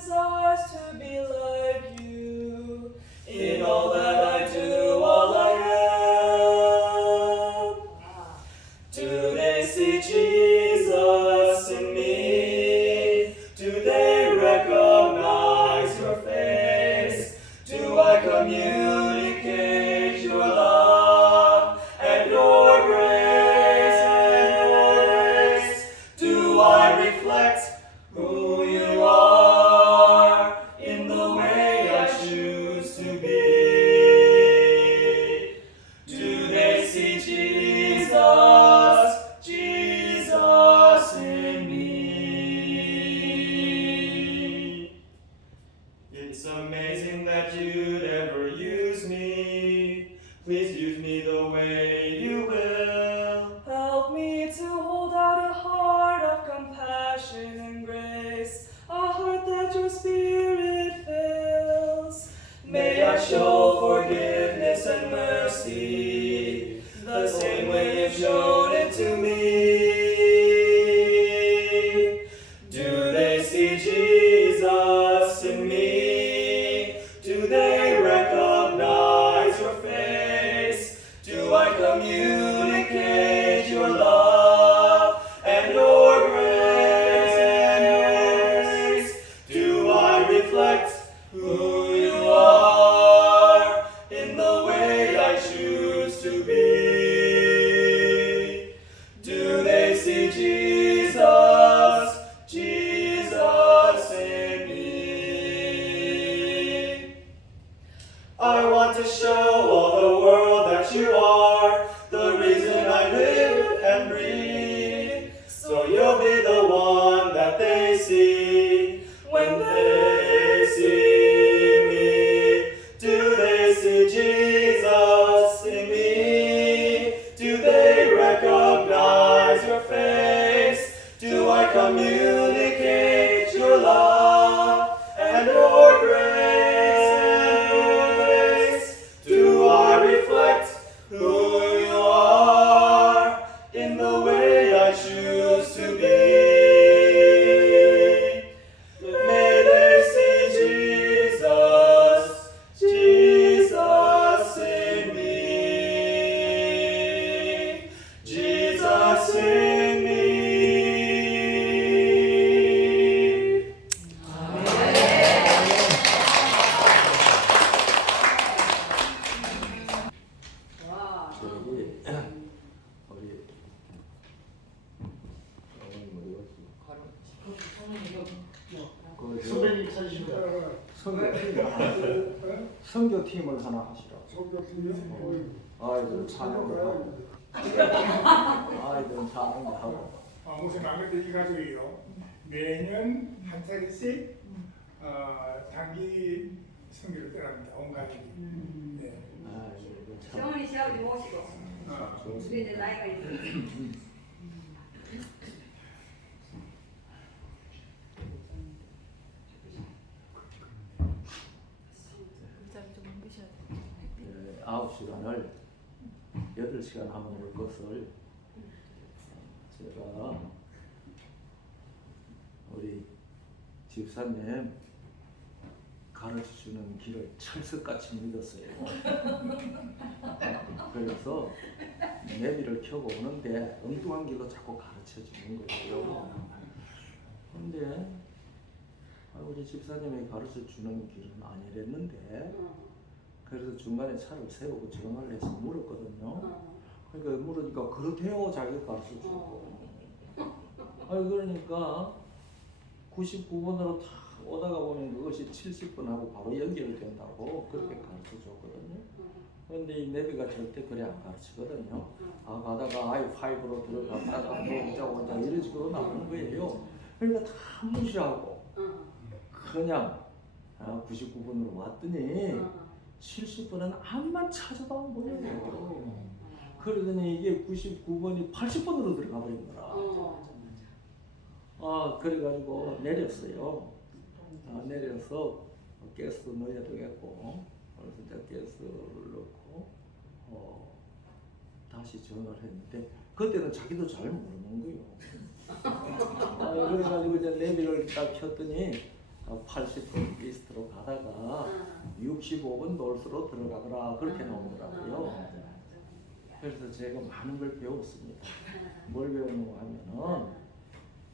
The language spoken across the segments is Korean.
desires to be like you. In all that I do, all I am. Do they see Jesus in me? Do they recognize your face? Do I communicate your love and your grace? Do I reflect who you are in the way I choose to be? Do they see Jesus, Jesus in me? It's amazing that you'd ever use me. Please use me the way you will. Help me to hold out a heart of compassion and grace, a heart that your spirit fills. May I show forgiveness and mercy the same way you've shown it to me. Do they see Jesus in me? Do they recognize your face? Do I communicate your love and your grace? Do I reflect who you are in the way I choose to be? Do they see Jesus, Jesus in me? I want to show all the world that you are the reason I live and breathe. So you'll be the one that they see when they see me. Do they see Jesus in me? Do they recognize your face? Do I communicate your love and your grace? Do I reflect who you are in the way I choose to be? May they see Jesus, Jesus in me, Jesus in me. 저기 우리 어머님 어디 선배님 찾으십니다. 선교팀을 하나 하시라고. 성격팀이요? 아이들 찬양도 하고 아이들 찬양도 하고. 무슨 막내들 이 가족이요. 매년 한 차례씩 단기 선교를 떠납니다. 온 가족이. 네. 아이고 참 시어머니 시아버지 모시고 우리 이제 나이가 있으니까 네, 9시간을 8시간 하면 올 것을 제가 우리 집사님 가르쳐주는 길을 철석같이 믿었어요. 그래서 내비를 켜고 오는데 엉뚱한 길로 자꾸 가르쳐주는 거예요. 근데 우리 집사님이 가르쳐주는 길은 아니랬는데 그래서 중간에 차를 세우고 전화를 해서 물었거든요. 그러니까 물으니까 그렇대요. 자기가 가르쳐주고. 그러니까 99번으로 다 오다가 보면 그것이 70번하고 바로 연결된다고 그렇게 가르쳐줬거든요. 그런데 이 내비가 절대 그래 안 가르치거든요. 가다가 i5로 들어갔다가 오자 이런 식으로 나오는 거예요. 그러니까 다 무시하고 그냥 99번으로 왔더니 70번은 암만 찾아도 안 보여요. 그러더니 이게 99번이 80번으로 들어가 버린 거라. 그래가지고 내렸어요. 내려서 가스도 넣어야 되겠고, 그래서 이제 가스를 넣고 다시 전화를 했는데 그때는 자기도 잘 모르는 거예요. 그래가지고 이제 내비를 딱 켰더니 80번 리스트로 가다가 65번 놀수로 들어가더라 그렇게 나오더라고요. 그래서 제가 많은 걸 배웠습니다. 뭘 배우는가 하면은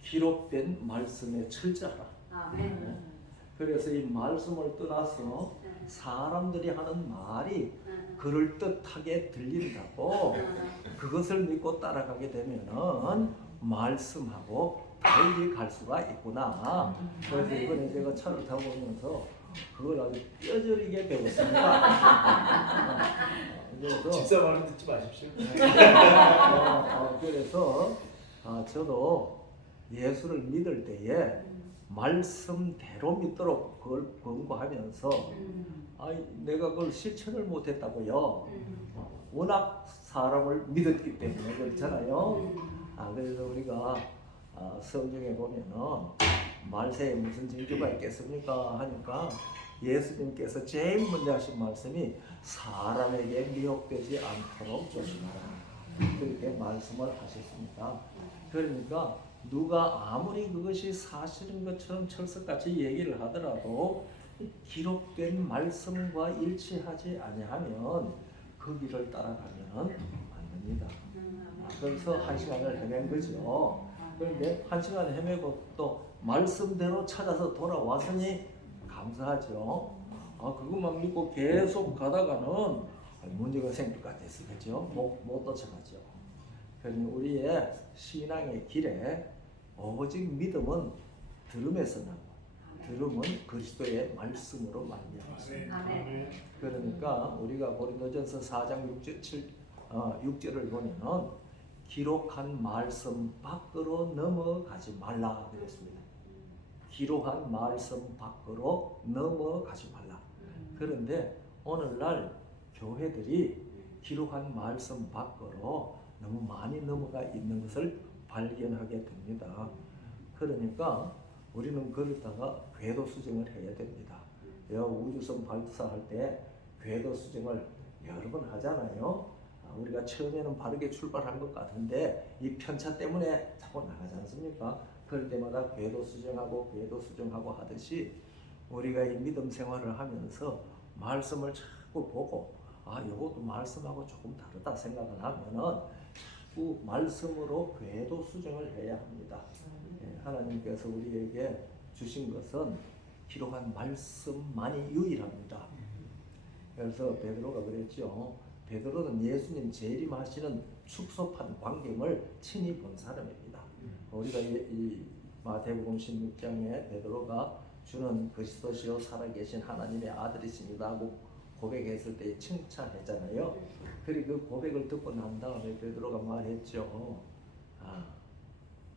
기록된 말씀에 철저하라. 아멘. 그래서 이 말씀을 떠나서 사람들이 하는 말이 그럴듯하게 들린다고 그것을 믿고 따라가게 되면은 말씀하고 달리 갈 수가 있구나. 그래서 이번에 제가 차를 타고 오면서 그걸 아주 뼈저리게 배웠습니다. 그래서 집사 말은 듣지 마십시오. 그래서 저도 예수를 믿을 때에 말씀대로 믿도록 그걸 권고하면서 내가 그걸 실천을 못했다고요. 워낙 사람을 믿었기 때문에 그렇잖아요. 그래서 우리가 성경에 보면은 말세에 무슨 징조가 있겠습니까 하니까 예수님께서 제일 먼저 하신 말씀이 사람에게 미혹되지 않도록 조심하라 그렇게 말씀을 하셨습니다. 그러니까 누가 아무리 그것이 사실인 것처럼 철석같이 얘기를 하더라도 기록된 말씀과 일치하지 아니하면 그 길을 따라가면 안 됩니다. 그래서 1시간을 헤맨 거죠. 그런데 1시간 헤매고 또 말씀대로 찾아서 돌아왔으니 감사하죠. 그것만 믿고 계속 가다가는 문제가 생길 것 같아서 그죠? 못 쫓아가죠. 그러니 우리의 신앙의 길에 오직 믿음은 들음에서 나고 들음은 그리스도의 말씀으로 말미암습니다. 아멘. 그러니까 우리가 고린도전서 4장 6절을 보면은 기록한 말씀 밖으로 넘어가지 말라 그랬습니다. 기록한 말씀 밖으로 넘어가지 말라. 그런데 오늘날 교회들이 기록한 말씀 밖으로 너무 많이 넘어가 있는 것을 발견하게 됩니다. 그러니까 우리는 그러다가 궤도 수정을 해야 됩니다. 우주선 발사할 때 궤도 수정을 여러 번 하잖아요. 우리가 처음에는 바르게 출발한 것 같은데 이 편차 때문에 자꾸 나가지 않습니까? 그럴 때마다 궤도 수정하고 하듯이 우리가 이 믿음 생활을 하면서 말씀을 자꾸 보고 이것도 말씀하고 조금 다르다 생각을 하면은 자꾸 말씀으로 궤도 수정을 해야 합니다. 하나님께서 우리에게 주신 것은 기록한 말씀만이 유일합니다. 그래서 베드로가 그랬죠. 베드로는 예수님 재림하시는 축소판 광경을 친히 본 사람입니다. 우리가 이 마태복음 16장에 베드로가 주는 그리스도시요 살아계신 하나님의 아들이십니다 하고 고백했을 때 칭찬했잖아요. 그리고 그 고백을 듣고 난 다음에 베드로가 말했죠.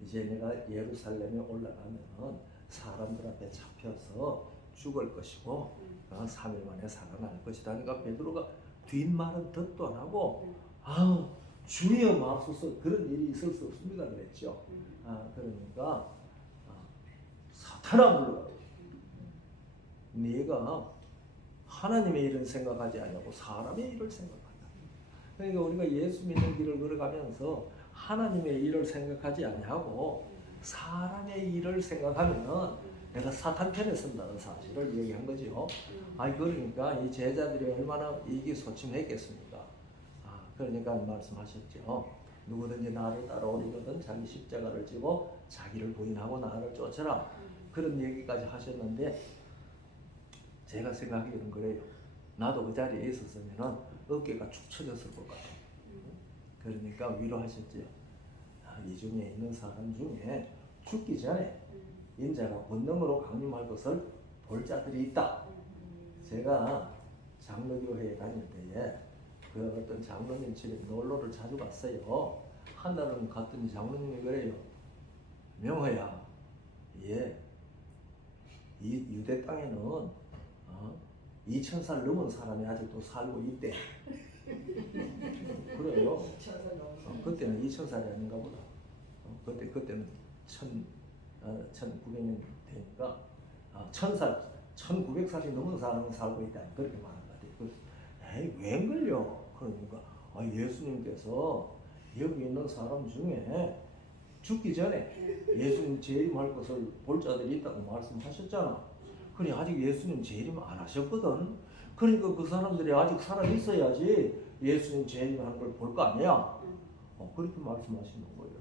이제 내가 예루살렘에 올라가면 사람들 앞에 잡혀서 죽을 것이고 3일 만에 살아날 것이다. 그러니까 베드로가 뒷말은 듣도 안 하고 주여 마소서 그런 일이 있을 수 없습니다 그랬죠. 그러니까 사탄아 물러가라. 네가 하나님의 일을 생각하지 않냐고 사람의 일을 생각한다. 그러니까 우리가 예수 믿는 길을 걸어가면서 하나님의 일을 생각하지 않냐고 사람의 일을 생각하면 내가 사탄 편에 선다는 사실을 얘기한 거죠. 그러니까 이 제자들이 얼마나 이기소침했겠습니까? 그러니까 말씀하셨죠. 누구든지 나를 따라오려거든 자기 십자가를 지고 자기를 부인하고 나를 쫓아라. 그런 얘기까지 하셨는데 제가 생각하기는 그래요. 나도 그 자리에 있었으면 어깨가 축 처졌을 것 같아요. 그러니까 위로하셨죠. 이 중에 있는 사람 중에 죽기 전에 인자가 본능으로 강림할 것을 볼 자들이 있다. 제가 장로교회에 다닐 때에 그 어떤 장로님 집에 놀러를 자주 갔어요. 한 달은 갔더니 장로님이 그래요. 명호야, 이 유대 땅에는 2000살 넘은 사람이 아직도 살고 있대. 그래요. 그때는 2000살이 아닌가 보다. 그때는 1900년 되니까 1000살, 1900살이 넘은 사람이 살고 있다. 그렇게 말한 것 같아요. 왜 걸려? 그러니까 예수님께서 여기 있는 사람 중에 죽기 전에 예수님 재림할 것을 볼 자들이 있다고 말씀하셨잖아. 그래 아직 예수님 재림 안 하셨거든. 그러니까 그 사람들이 아직 살아 있어야지 예수님 재림하는 걸 볼 거 아니야. 그렇게 말씀하시는 거예요.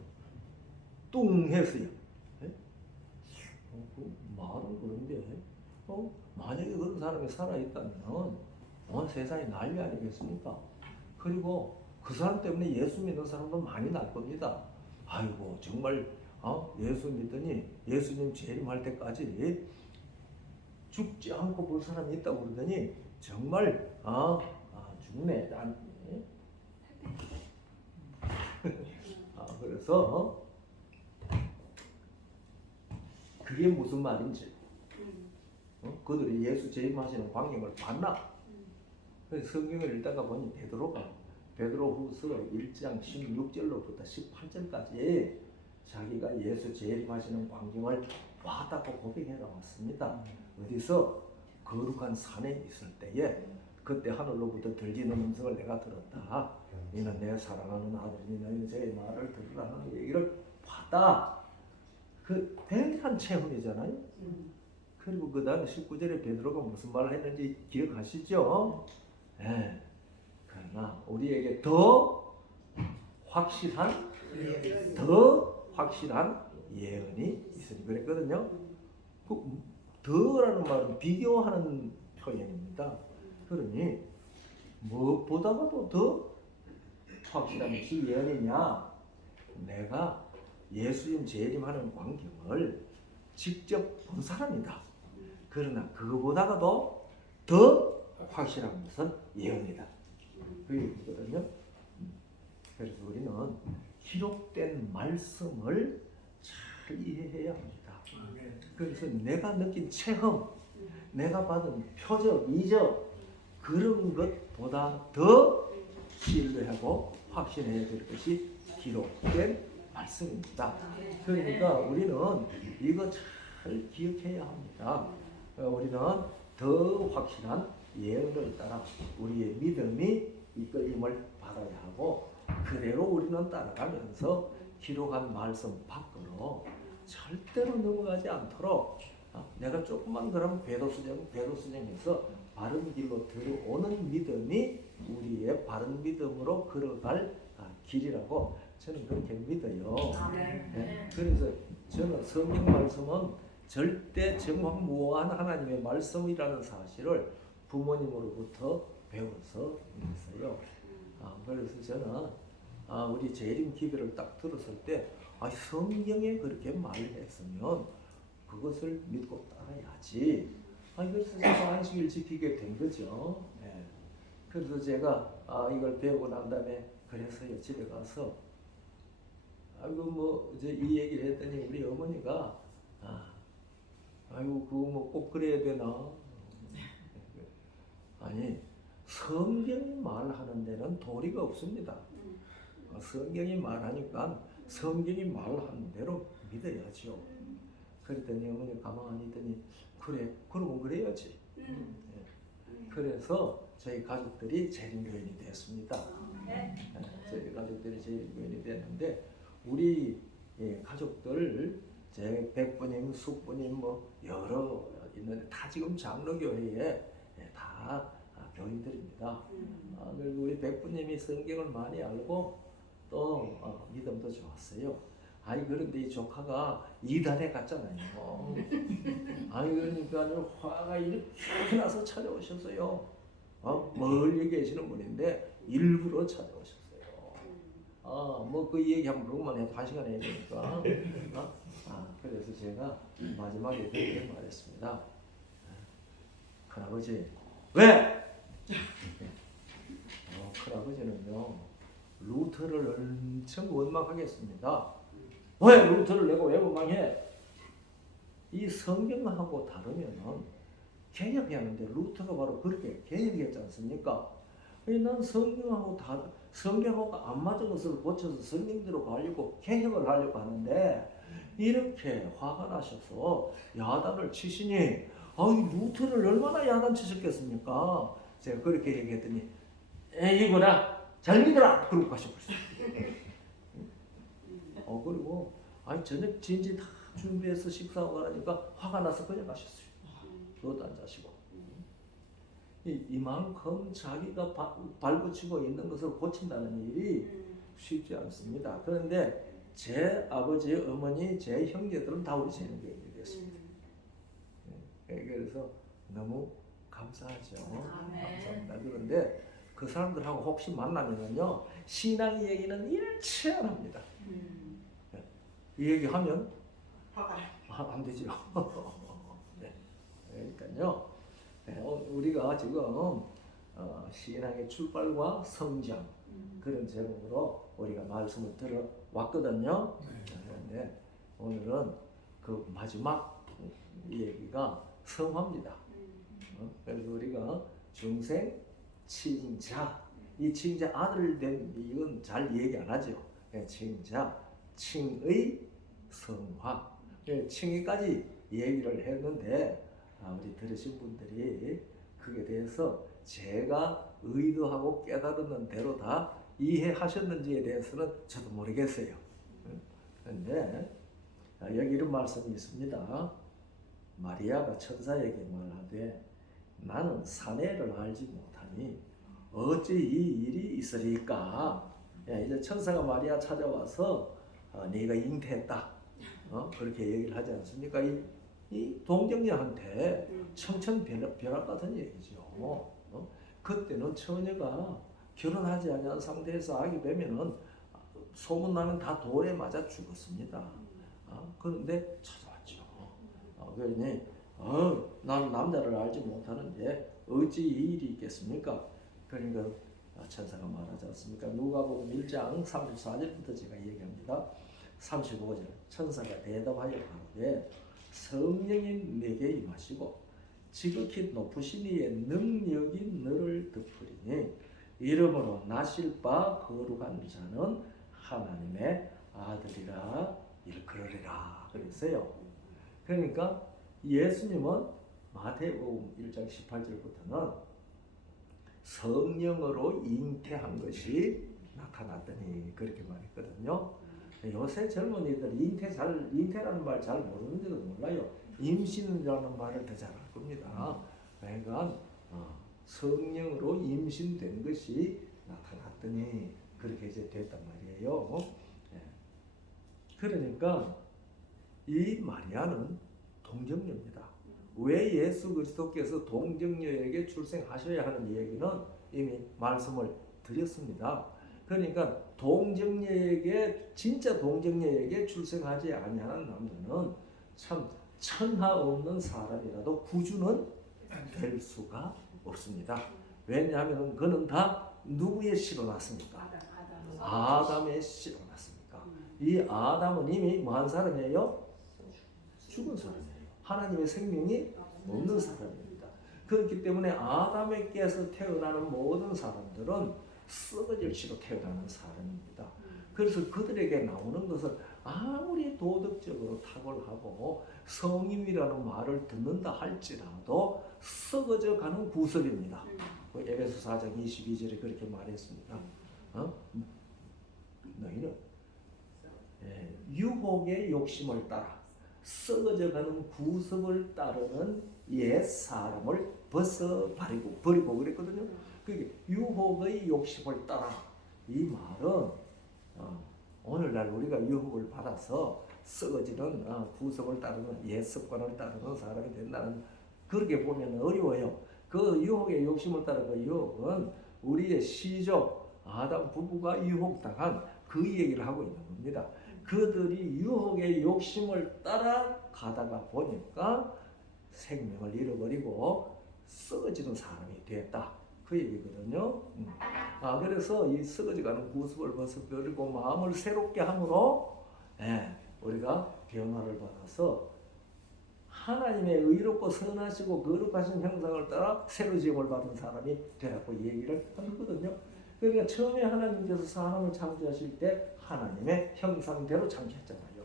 뚱했어요. 예? 그 말은 그런데 만약에 그런 사람이 살아 있다면 온 세상이 난리 아니겠습니까? 그리고 그 사람 때문에 예수 믿는 사람도 많이 날 겁니다. 아이고 정말 예수 믿더니 예수님 재림할 때까지 죽지 않고 볼 사람이 있다고 그러더니 정말 죽네. 그래서 그게 무슨 말인지 그들이 예수 재림하시는 광경을 봤나? 그래서 성경을 읽다가 보니 베드로후서 1장 16절로부터 18절까지 자기가 예수 재림하시는 광경을 봤다고 고백해 나왔습니다. 어디서? 거룩한 산에 있을 때에 그때 하늘로부터 들리는 음성을 내가 들었다. 이는 내 사랑하는 아들이니 너희 제 말을 들으라는 얘기를 봤다. 그 대단한 체험이잖아요. 그리고 그 다음에 19절에 베드로가 무슨 말을 했는지 기억하시죠? 네. 그러나 우리에게 더 확실한 예언이 있으니 그랬거든요. 그 더라는 말은 비교하는 표현입니다. 그러니 무엇보다도 더 확실한 것이 예언이냐? 내가 예수님 재림하는 광경을 직접 본 사람이다. 그러나 그거보다도 더 확실한 것은 예언이다. 그게 있거든요. 그래서 우리는 기록된 말씀을 잘 이해해야 합니다. 그래서 내가 느낀 체험, 내가 받은 표적, 이적 그런 것보다 더 신뢰하고 확신해야 될 것이 기록된 말씀입니다. 그러니까 우리는 이거 잘 기억해야 합니다. 우리는 더 확실한 예언을 따라 우리의 믿음이 이끌림을 받아야 하고 그대로 우리는 따라가면서 기록한 말씀 밖으로 절대로 넘어가지 않도록 내가 조금만 그러면 궤도수정해서 바른 길로 들어오는 믿음이 우리의 바른 믿음으로 걸어갈 길이라고 저는 그렇게 믿어요. 네. 그래서 저는 성경 말씀은 절대 정확무한 하나님의 말씀이라는 사실을 부모님으로부터 배워서 있어요. 그래서 저는 우리 재림 기도를 딱 들었을 때 성경에 그렇게 말했으면 그것을 믿고 따라야지. 그래서 제가 안식일 지키게 된 거죠. 네. 그래서 제가 이걸 배우고 난 다음에 그래서요 집에 가서 이제 이 얘기를 했더니 우리 어머니가 그거 뭐 꼭 그래야 되나? 아니 성경이 말하는 데는 도리가 없습니다. 성경이 말하니까 성경이 말하는 대로 믿어야죠. 그랬더니 어머니 가만히 있더니 그래 그러면 그래야지. 그래서 저희 가족들이 재림교인이 됐습니다. 저희 가족들이 재림교인이 됐는데 우리 가족들 제 백부님, 숙부님 뭐 여러 있는데 다 지금 장로교회에 다 교인들입니다. 그리고 우리 백부님이 성경을 많이 알고 또 믿음도 좋았어요. 그런데 이 조카가 이단에 갔잖아요. 그러니까 화가 이렇게 나서 찾아오셨어요. 멀리 계시는 분인데 일부러 찾아오셨어요. 뭐 그 얘기 한번 그것만 해도 1시간 해야 되니까. 그래서 제가 마지막에 그렇게 말했습니다. 큰아버지 왜? 큰아버지는요 루터를 엄청 원망하겠습니다. 왜 루터를 내가 왜 원망해? 이 성경하고 다르면은 개혁해야 하는데 루터가 바로 그렇게 개혁했지 않습니까? 난 성경하고 안 맞은 것을 고쳐서 성경대로 가려고 개혁을 하려고 하는데 이렇게 화가 나셔서 야단을 치시니 루터를 얼마나 야단치셨겠습니까? 제가 그렇게 얘기했더니 이거라 잘 믿어라 그러고 가셔버렸어요. 그리고 저녁 진지 다 준비해서 식사하고 가라니까 화가 나서 그냥 가셨어요. 그것도 안 자시고. 이만큼 자기가 발붙이고 있는 것을 고친다는 일이 쉽지 않습니다. 그런데 제 아버지, 어머니, 제 형제들은 다 우리 재능객이 됐습니다. 그래서 너무 감사하죠. 감사합니다. 그런데 그 사람들하고 혹시 만나면요, 신앙 얘기는 일체 안 합니다. 이 얘기하면 안 되죠. 네. 그러니까요, 우리가 지금 신앙의 출발과 성장 그런 제목으로 우리가 말씀을 들어왔거든요. 그런데 오늘은 그 마지막 얘기가 성화입니다. 그래서 우리가 중생 칭자, 이 칭자 아들 된 이건 잘 얘기 안 하죠. 칭자, 칭의 성화, 칭의까지 얘기를 했는데 우리 들으신 분들이 그에 대해서 제가 의도하고 깨달은 대로 다 이해하셨는지에 대해서는 저도 모르겠어요. 그런데 여기 이런 말씀이 있습니다. 마리아가 천사에게 말하되 나는 사내를 알지 못하니 어찌 이 일이 있으리까? 이제 천사가 마리아 찾아와서 네가 잉태했다, 그렇게 얘기를 하지 않습니까? 이 동정녀한테 청천벽력 같은 얘기죠. 그때는 처녀가 결혼하지 않은 상태에서 아기 되면은 소문나면 다 돌에 맞아 죽었습니다. 그런데 찾아왔죠. 그러니 난 남자를 알지 못하는데 어찌 이 일이 있겠습니까? 그러니까 천사가 말하지 않습니까? 누가복음 1장 34절부터 제가 얘기합니다. 35절 천사가 대답하여 가로되 성령이 내게 임하시고 지극히 높으신 이의 능력이 너를 덮으리니 이러므로 나실 바 거룩한 자는 하나님의 아들이라 일컬으리라 그랬어요. 그러니까 예수님은 마태복음 1장 18절부터는 성령으로 잉태한 것이 나타났더니 그렇게 말했거든요. 요새 젊은이들 잉태라는 말 잘 모르는지도 몰라요. 임신이라는 말을 더 잘 알 겁니다. 그러니까 성령으로 임신된 것이 나타났더니 그렇게 이제 됐단 말이에요. 그러니까 이 마리아는 동정녀입니다. 왜 예수 그리스도께서 동정녀에게 출생하셔야 하는 얘기는 이미 말씀을 드렸습니다. 그러니까 동정녀에게 진짜 동정녀에게 출생하지 아니하는 남자는 참 천하 없는 사람이라도 구주는 될 수가 없습니다. 왜냐하면 그는 다 누구의 씨로 났습니까? 아담의 씨로 났습니까? 이 아담은 이미 뭐한 사람이에요? 죽은 사람이에요. 하나님의 생명이 없는 사람입니다. 그렇기 때문에 아담에게서 태어나는 모든 사람들은 썩어질 씨로 태어나는 사람입니다. 그래서 그들에게 나오는 것은 아무리 도덕적으로 탁월하고 성임이라는 말을 듣는다 할지라도 썩어져 가는 구설입니다. 에베소 4장 22절에 그렇게 말했습니다. 너희는 유혹의 욕심을 따라 썩어져가는 구습을 따르는 옛 사람을 버리고 그랬거든요. 그게 유혹의 욕심을 따라 이 말은 오늘날 우리가 유혹을 받아서 썩어지는 구습을 따르는 옛 습관을 따르는 사람이 된다는 그렇게 보면 어려워요. 그 유혹의 욕심을 따른 그 유혹은 우리의 시족 아담 부부가 유혹당한 그 얘기를 하고 있는 겁니다. 그들이 유혹의 욕심을 따라 가다가 보니까 생명을 잃어버리고 썩어지는 사람이 됐다. 그 얘기거든요. 그래서 이 썩어져가는 구습을 벗어버리고 마음을 새롭게 함으로 우리가 변화를 받아서 하나님의 의롭고 선하시고 거룩하신 형상을 따라 새로 지음을 받은 사람이 되라고 얘기를 하거든요. 그러니까 처음에 하나님께서 사람을 창조하실 때 하나님의 형상대로 창조했잖아요.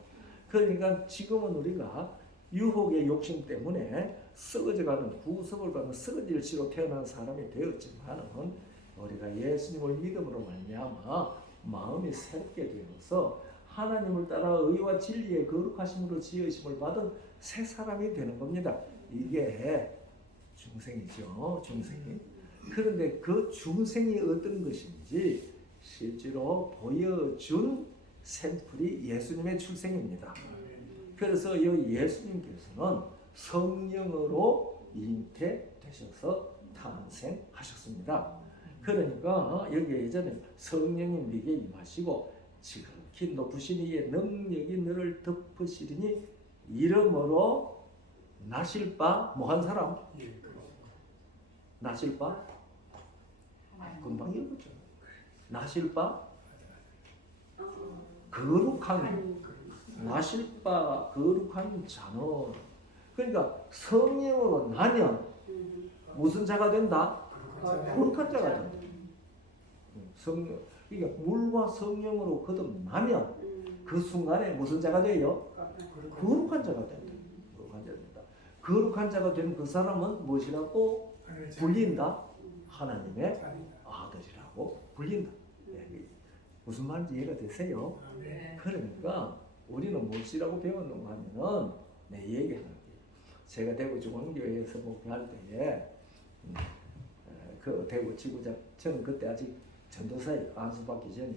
그러니까 지금은 우리가 유혹의 욕심 때문에 썩어져가는 구속을 받는 썩어질 씨로 태어난 사람이 되었지만은 우리가 예수님을 믿음으로 말미암아 마음이 새롭게 되어서 하나님을 따라 의와 진리의 거룩하심으로 지으심을 받은 새 사람이 되는 겁니다. 이게 중생이죠. 중생이. 그런데 그 중생이 어떤 것인지 실제로 보여준 샘플이 예수님의 출생입니다. 그래서 이 예수님께서는 성령으로 잉태되셔서 탄생하셨습니다. 그러니까 여기 예전에 성령님 네게 임하시고 지극히 높으신 이의 능력이 너를 덮으시리니 이름으로 나실 바 뭐 한 사람? 예, 그렇습니다. 나실 바? 금방 읽었죠. 나실 바 거룩한 나실 바 거룩한 자는 그러니까 성령으로 나면 무슨 자가 된다? 거룩한 자가 된다. 성령 그러니까 물과 성령으로 거듭나면 그 순간에 무슨 자가 돼요? 거룩한 자가 된다. 거룩한 자가 된다. 거룩한 자가 된 그 사람은 무엇이라고 불린다? 하나님의 아들이라고 불린다. 네. 무슨 말인지 이해가 되세요? 그러니까 우리는 무엇이라고 배웠는가 하면은 내 얘기하는 게 제가 대구 중앙교회에서 목회할 때에 그 대구 지구장 저는 그때 아직 전도사에 안수받기 전에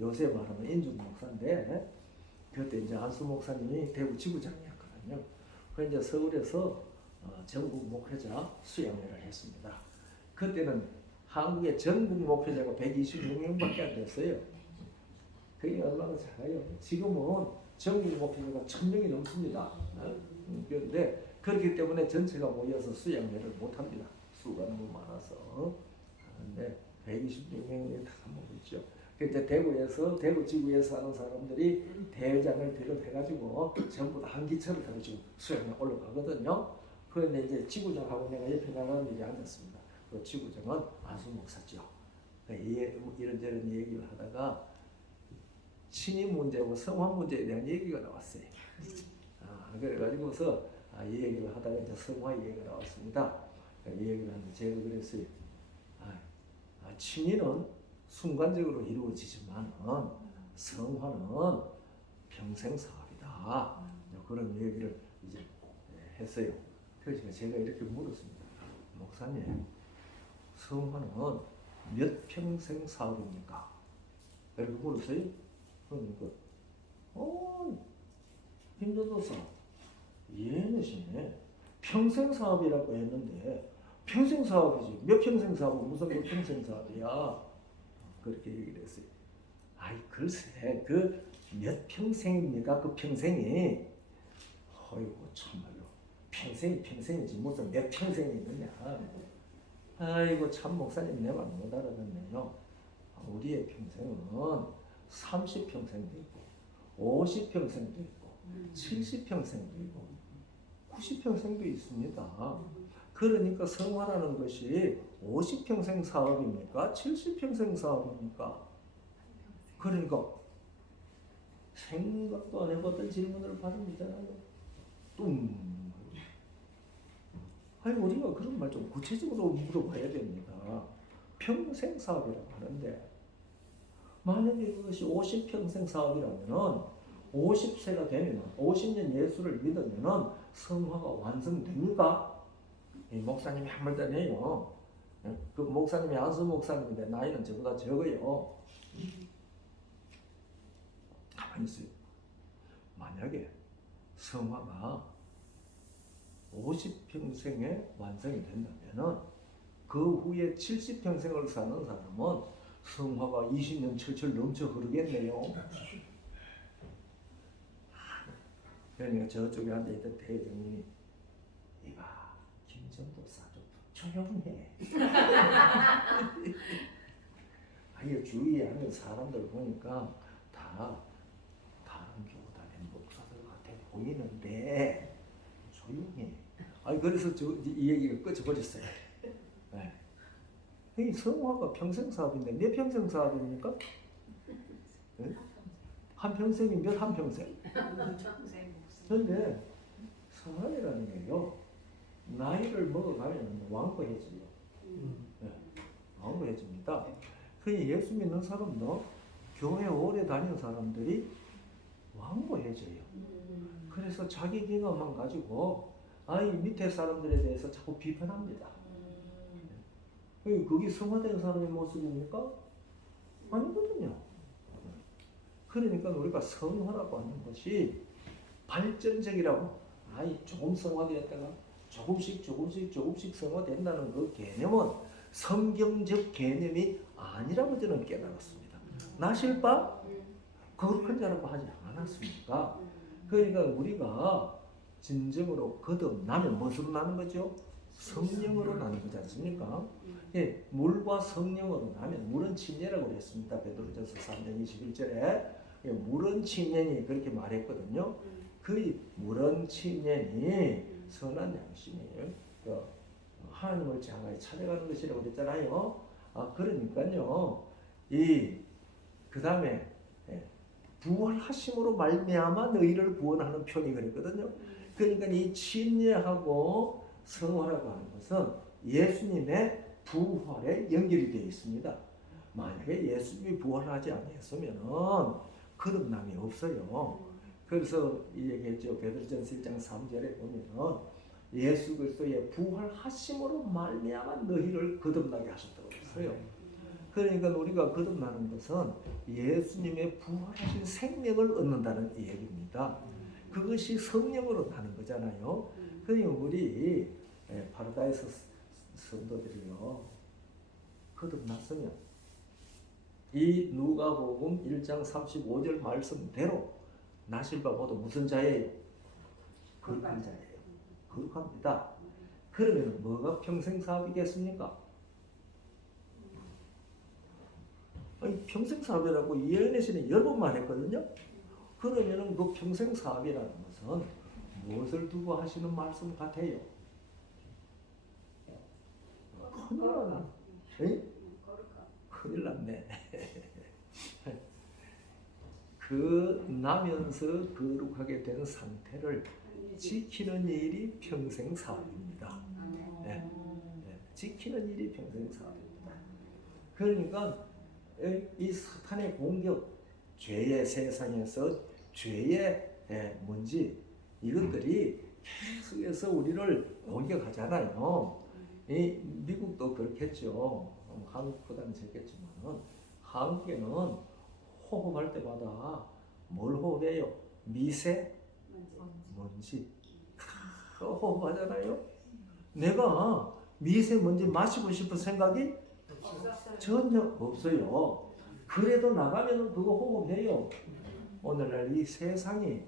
요새 말하면 인중 목사인데 그때 이제 안수 목사님이 대구 지구장이었거든요. 그 이제 서울에서 전국 목회자 수양회를 했습니다. 그때는 한국의 전국 목회자가 126명밖에 안 됐어요. 그게 얼마나 작아요. 지금은 전국 목회자가 1000명이 넘습니다. 그런데 그렇기 때문에 전체가 모여서 수양회를 못합니다. 수가 너무 많아서. 그런데 126명이 다 모이죠. 그때 대구에서 대구 지구에서 사는 사람들이 대장을 비롯해가지고 전부 다 한 기차를 타고 지금 수양에 올라가거든요. 그런데 이제 지구장하고 내가 옆에 나가는 일이 앉았습니다. 그 지구장은 안수 목사죠. 이런저런 얘기를 하다가 신임 문제하고 성화 문제에 대한 얘기가 나왔어요. 그래가지고서 이 얘기를 하다가 이제 성화 얘기가 나왔습니다. 이 얘기를 하는데 제가 그랬어요. 친인은 순간적으로 이루어지지만 성화는 평생 사업이다. 그런 얘기를 이제 했어요. 그래서 제가 이렇게 물었습니다. 목사님, 성화는 몇 평생 사업입니까? 이렇게 물었어요. 그러니까 힘들어서 이해하시네. 평생 사업이라고 했는데 평생 사업이지. 몇 평생 사업은 무슨 몇 평생 사업이야. 그렇게 얘기를 했어요. 아이 글쎄 그 몇 평생입니까? 그 평생이 어이구 참말로 평생이 평생이지 무슨 몇 평생이 있느냐. 아이고 참 목사님 내 말 못 알아듣네요. 우리의 평생은 30평생도 있고 50평생도 있고 70평생도 있고 90평생도 있습니다. 그러니까 성화라는 것이 50평생 사업입니까? 70평생 사업입니까? 그러니까 생각도 안 해봤던 질문을 받으잖아요. 아니 우리가 그런 말 좀 구체적으로 물어봐야 됩니다. 평생 사업이라고 하는데 만약에 그것이 50평생 사업이라면은 50세가 되면 50년 예수를 믿으면은 성화가 완성됩니까? 이 목사님이 한 말도 안 해요. 그 목사님이 안수 목사님인데 나이는 저보다 적어요. 가만히 있어요. 만약에 성화가 50평생에 완성이 된다면은 그 후에 70평생을 사는 사람은 성화가 20년 철철 넘쳐 흐르겠네요. 그러니까 저쪽에 앉아있던 대장님이 이봐 김전도사 좀 조용해. 아예 주위에 앉은 사람들 보니까 다 다른 교회 다니는 목사들 같아 보이는데 조용해. 아니 그래서 이 얘기가 꺼져버렸어요. 네. 이 성화가 평생 사업인데 몇 평생 사업입니까? 네? 한 평생이 몇 한 평생? 그런데 성화이라는 게요 나이를 먹어가면 완고해져요. 네. 완고해집니다. 그냥 예수 믿는 사람도 교회 오래 다니는 사람들이 완고해져요. 그래서 자기 경험만 가지고 아니 밑에 사람들에 대해서 자꾸 비판합니다. 그게 성화된 사람의 모습입니까? 아니거든요. 그러니까 우리가 성화라고 하는 것이 발전적이라고, 아니 조금 성화되었다가 조금씩 성화된다는 그 개념은 성경적 개념이 아니라고 저는 깨달았습니다. 나실바 거룩한 자라고 하지 않았습니까? 그러니까 우리가 진정으로 거듭나면 무엇으로 나는 거죠? 성령으로 나는 거지 않습니까? 예, 물과 성령으로 나면, 물은 침례라고 그랬습니다. 베드로전서 3장 21절에 예, 물은 침례니 그렇게 말했거든요. 그 물은 침례니 선한 양심이에요. 하나님을 향하여 찾아가는 것이라고 그랬잖아요. 그러니까요. 그 다음에 부활하심으로 말미암아 너희를 구원하는 표현이 그랬거든요. 그러니까 이 침례하고 성화라고 하는 것은 예수님의 부활에 연결이 되어 있습니다. 만약에 예수님이 부활하지 아니했으면 거듭남이 없어요. 그래서 이 얘기했죠. 베드로전서 1장 3절에 보면 예수 그리스도의 부활하심으로 말미암아 너희를 거듭나게 하셨다고 했어요. 그러니까 우리가 거듭나는 것은 예수님의 부활하신 생명을 얻는다는 얘기입니다. 그것이 성령으로 나는 거잖아요. 그러니까 우리 파라다이스 성도들이요, 거듭났으면 이 누가복음 1장 35절 말씀대로 나실바 모두 무슨 자예요? 거룩한 자예요. 거룩합니다. 그러면 뭐가 평생 사업이겠습니까? 아니, 평생 사업이라고 예언에서는 여러 번 말했거든요. 그러면은 그 평생 사업이라는 것은 무엇을 두고 하시는 말씀 같아요? 큰일 났나? 큰일 났네. 나면서 거룩하게 된 상태를 지키는 일이 평생 사업입니다. 네. 지키는 일이 평생 사업입니다. 그러니까 이 사탄의 공격, 죄의 세상에서 죄의 문제, 이것들이 계속해서 우리를 공격하잖아요. 미국도 그렇겠죠. 한국보다는 적겠지만 한국에는 호흡할 때마다 뭘 호흡해요? 미세먼지. 호흡하잖아요. 내가 미세먼지 마시고 싶은 생각이 전혀 없어요. 그래도 나가면 그거 호흡해요. 오늘날 이 세상이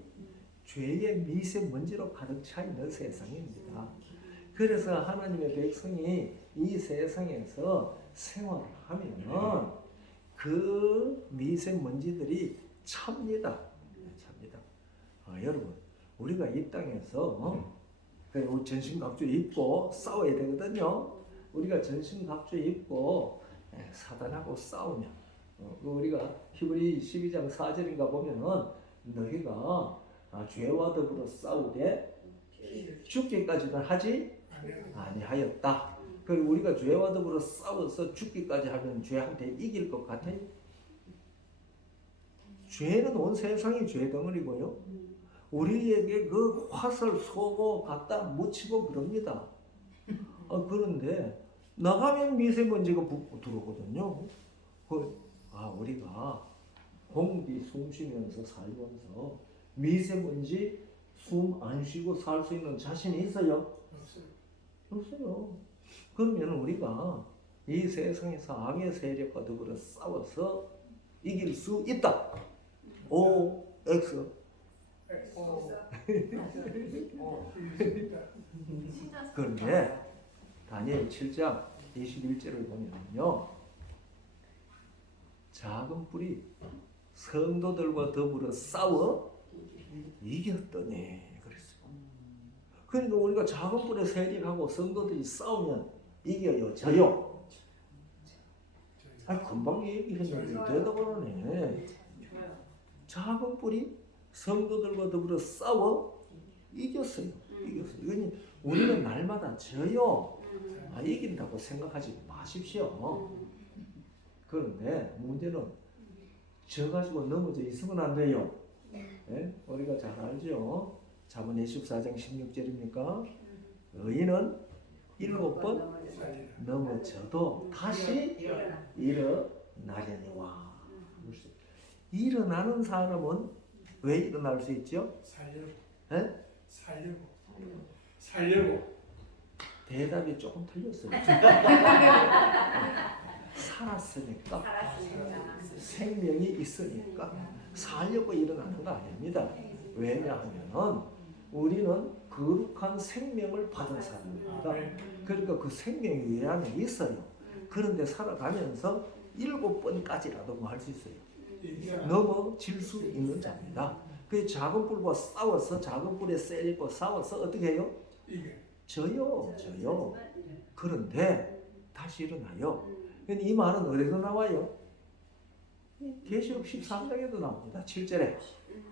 죄의 미세먼지로 가득 차 있는 세상입니다. 그래서 하나님의 백성이 이 세상에서 생활을 하면 그 미세먼지들이 찹니다. 여러분, 우리가 이 땅에서 전신갑주 입고 싸워야 되거든요. 우리가 전신갑주 입고 사단하고 싸우면, 우리가 히브리 12장 4절인가 보면은 너희가 죄와 더불어 싸우되 죽기까지는 하지 아니하였다. 그리고 우리가 죄와 더불어 싸워서 죽기까지 하면 죄한테 이길 것 같아요? 죄는 온 세상이 죄덩어리고요. 우리에게 그 화살 쏘고 갖다 묻히고 그럽니다. 그런데 나가면 미세먼지가 붙고 들어오거든요. 우리가 공기 숨 쉬면서 살면서 미세먼지 숨 안 쉬고 살 수 있는 자신이 있어요? 없어요. 그러면 우리가 이 세상에서 악의 세력과 더불어 싸워서 이길 수 있다. O, X. 그런데 다니엘 7장 21절을 보면요, 작은 뿔이 성도들과 더불어 싸워 이겼더니 그랬어요. 그러니까 우리가 작은 뿔의 세력하고 성도들이 싸우면 이겨요, 져요? 금방 얘기했는데 대답하네. 작은 뿔이 성도들과 더불어 싸워 이겼어요. 이건 우리는 날마다 져요. 이긴다고 생각하지 마십시오. 그런데 문제는 져가지고 넘어져 있으면 안 돼요. 네? 우리가 잘 알죠. 잠언 24장 16절입니까? 의인은 7번 넘어져도 다시 일어나려니와. 일어나는 사람은 왜 일어날 수 있죠? 살려고. 대답이 조금 틀렸어요. 살았으니까, 생명이 있으니까 살려고 일어나는 거 아닙니다. 왜냐하면 우리는 거룩한 생명을 받은 사람입니다. 그러니까 그 생명이 이 안에 있어요. 그런데 살아가면서 7번까지라도 뭐 할 수 있어요. 넘어질 수 있는 자입니다. 그 작은 불과 싸워서 작은 불에 세리고 싸워서 어떻게 해요? 져요. 그런데 다시 일어나요. 이 말은 어디서 나와요? 계시록 13장에도 나옵니다. 7절에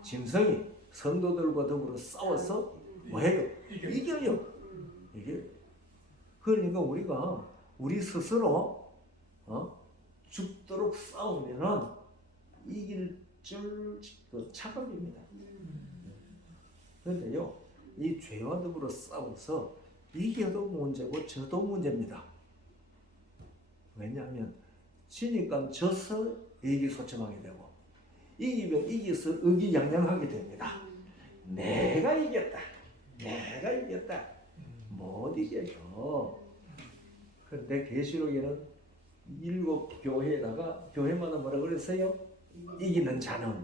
짐승이 성도들과 더불어 싸워서 뭐해요? 이겨요. 그러니까 우리가 우리 스스로 죽도록 싸우면은 이길 줄 착각입니다. 그런데요, 이 죄와 더불어 싸워서 이겨도 문제고 져도 문제입니다. 왜냐하면 지니까 져서 의기소침하게 되고 이기면 이겨서 의기양양하게 됩니다. 내가 이겼다. 못 이겨요. 그런데 계시록에는 7교회에다가 교회마다 뭐라 그랬어요? 이기는 자는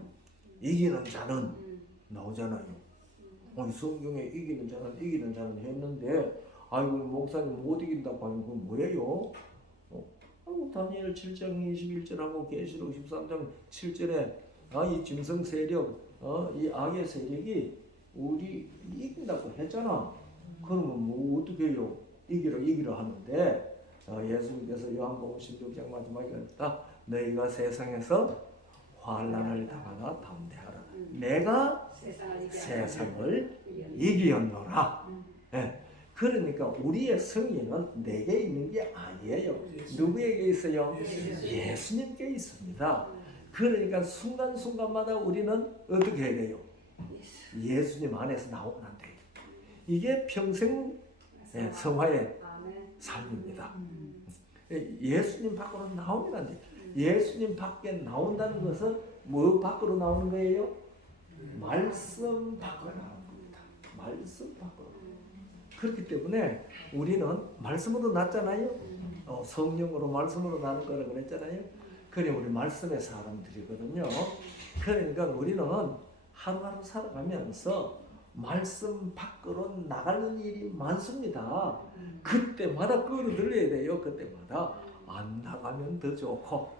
나오잖아요. 성경에 이기는 자는 했는데 아이고 목사님 못 이긴다고 하면 그건 뭐예요? 다니엘 7장 21절하고 계시록 13장 7절에 이 짐승 세력, 이 악의 세력이 우리 이긴다고 했잖아. 그러면 뭐 어떻게 해요? 이기려 하는데 예수님께서 요한복음 16장 마지막에 그랬다. 너희가 세상에서 환난을 당하나 담대하라. 내가 세상을 이기었노라. 그러니까 우리의 승리는 내게 있는 게 아니에요. 누구에게 있어요? 예수님께 있습니다. 그러니까 순간순간마다 우리는 어떻게 해야 돼요? 예수님 안에서 나오면 안 돼요. 이게 평생 성화의 삶입니다. 예수님 밖으로 나오면 안 돼요. 예수님 밖에 나온다는 것은 뭐 밖으로 나오는 거예요? 말씀 밖으로 나오는 겁니다. 말씀 밖으로. 그렇기 때문에 우리는 말씀으로 났잖아요. 성령으로 말씀으로 나는 거라고 그랬잖아요. 그래 우리 말씀의 사람들이거든요. 그러니까 우리는 하루하루 살아가면서 말씀 밖으로 나가는 일이 많습니다. 그때마다 끌어들여야 돼요. 그때마다 안 나가면 더 좋고.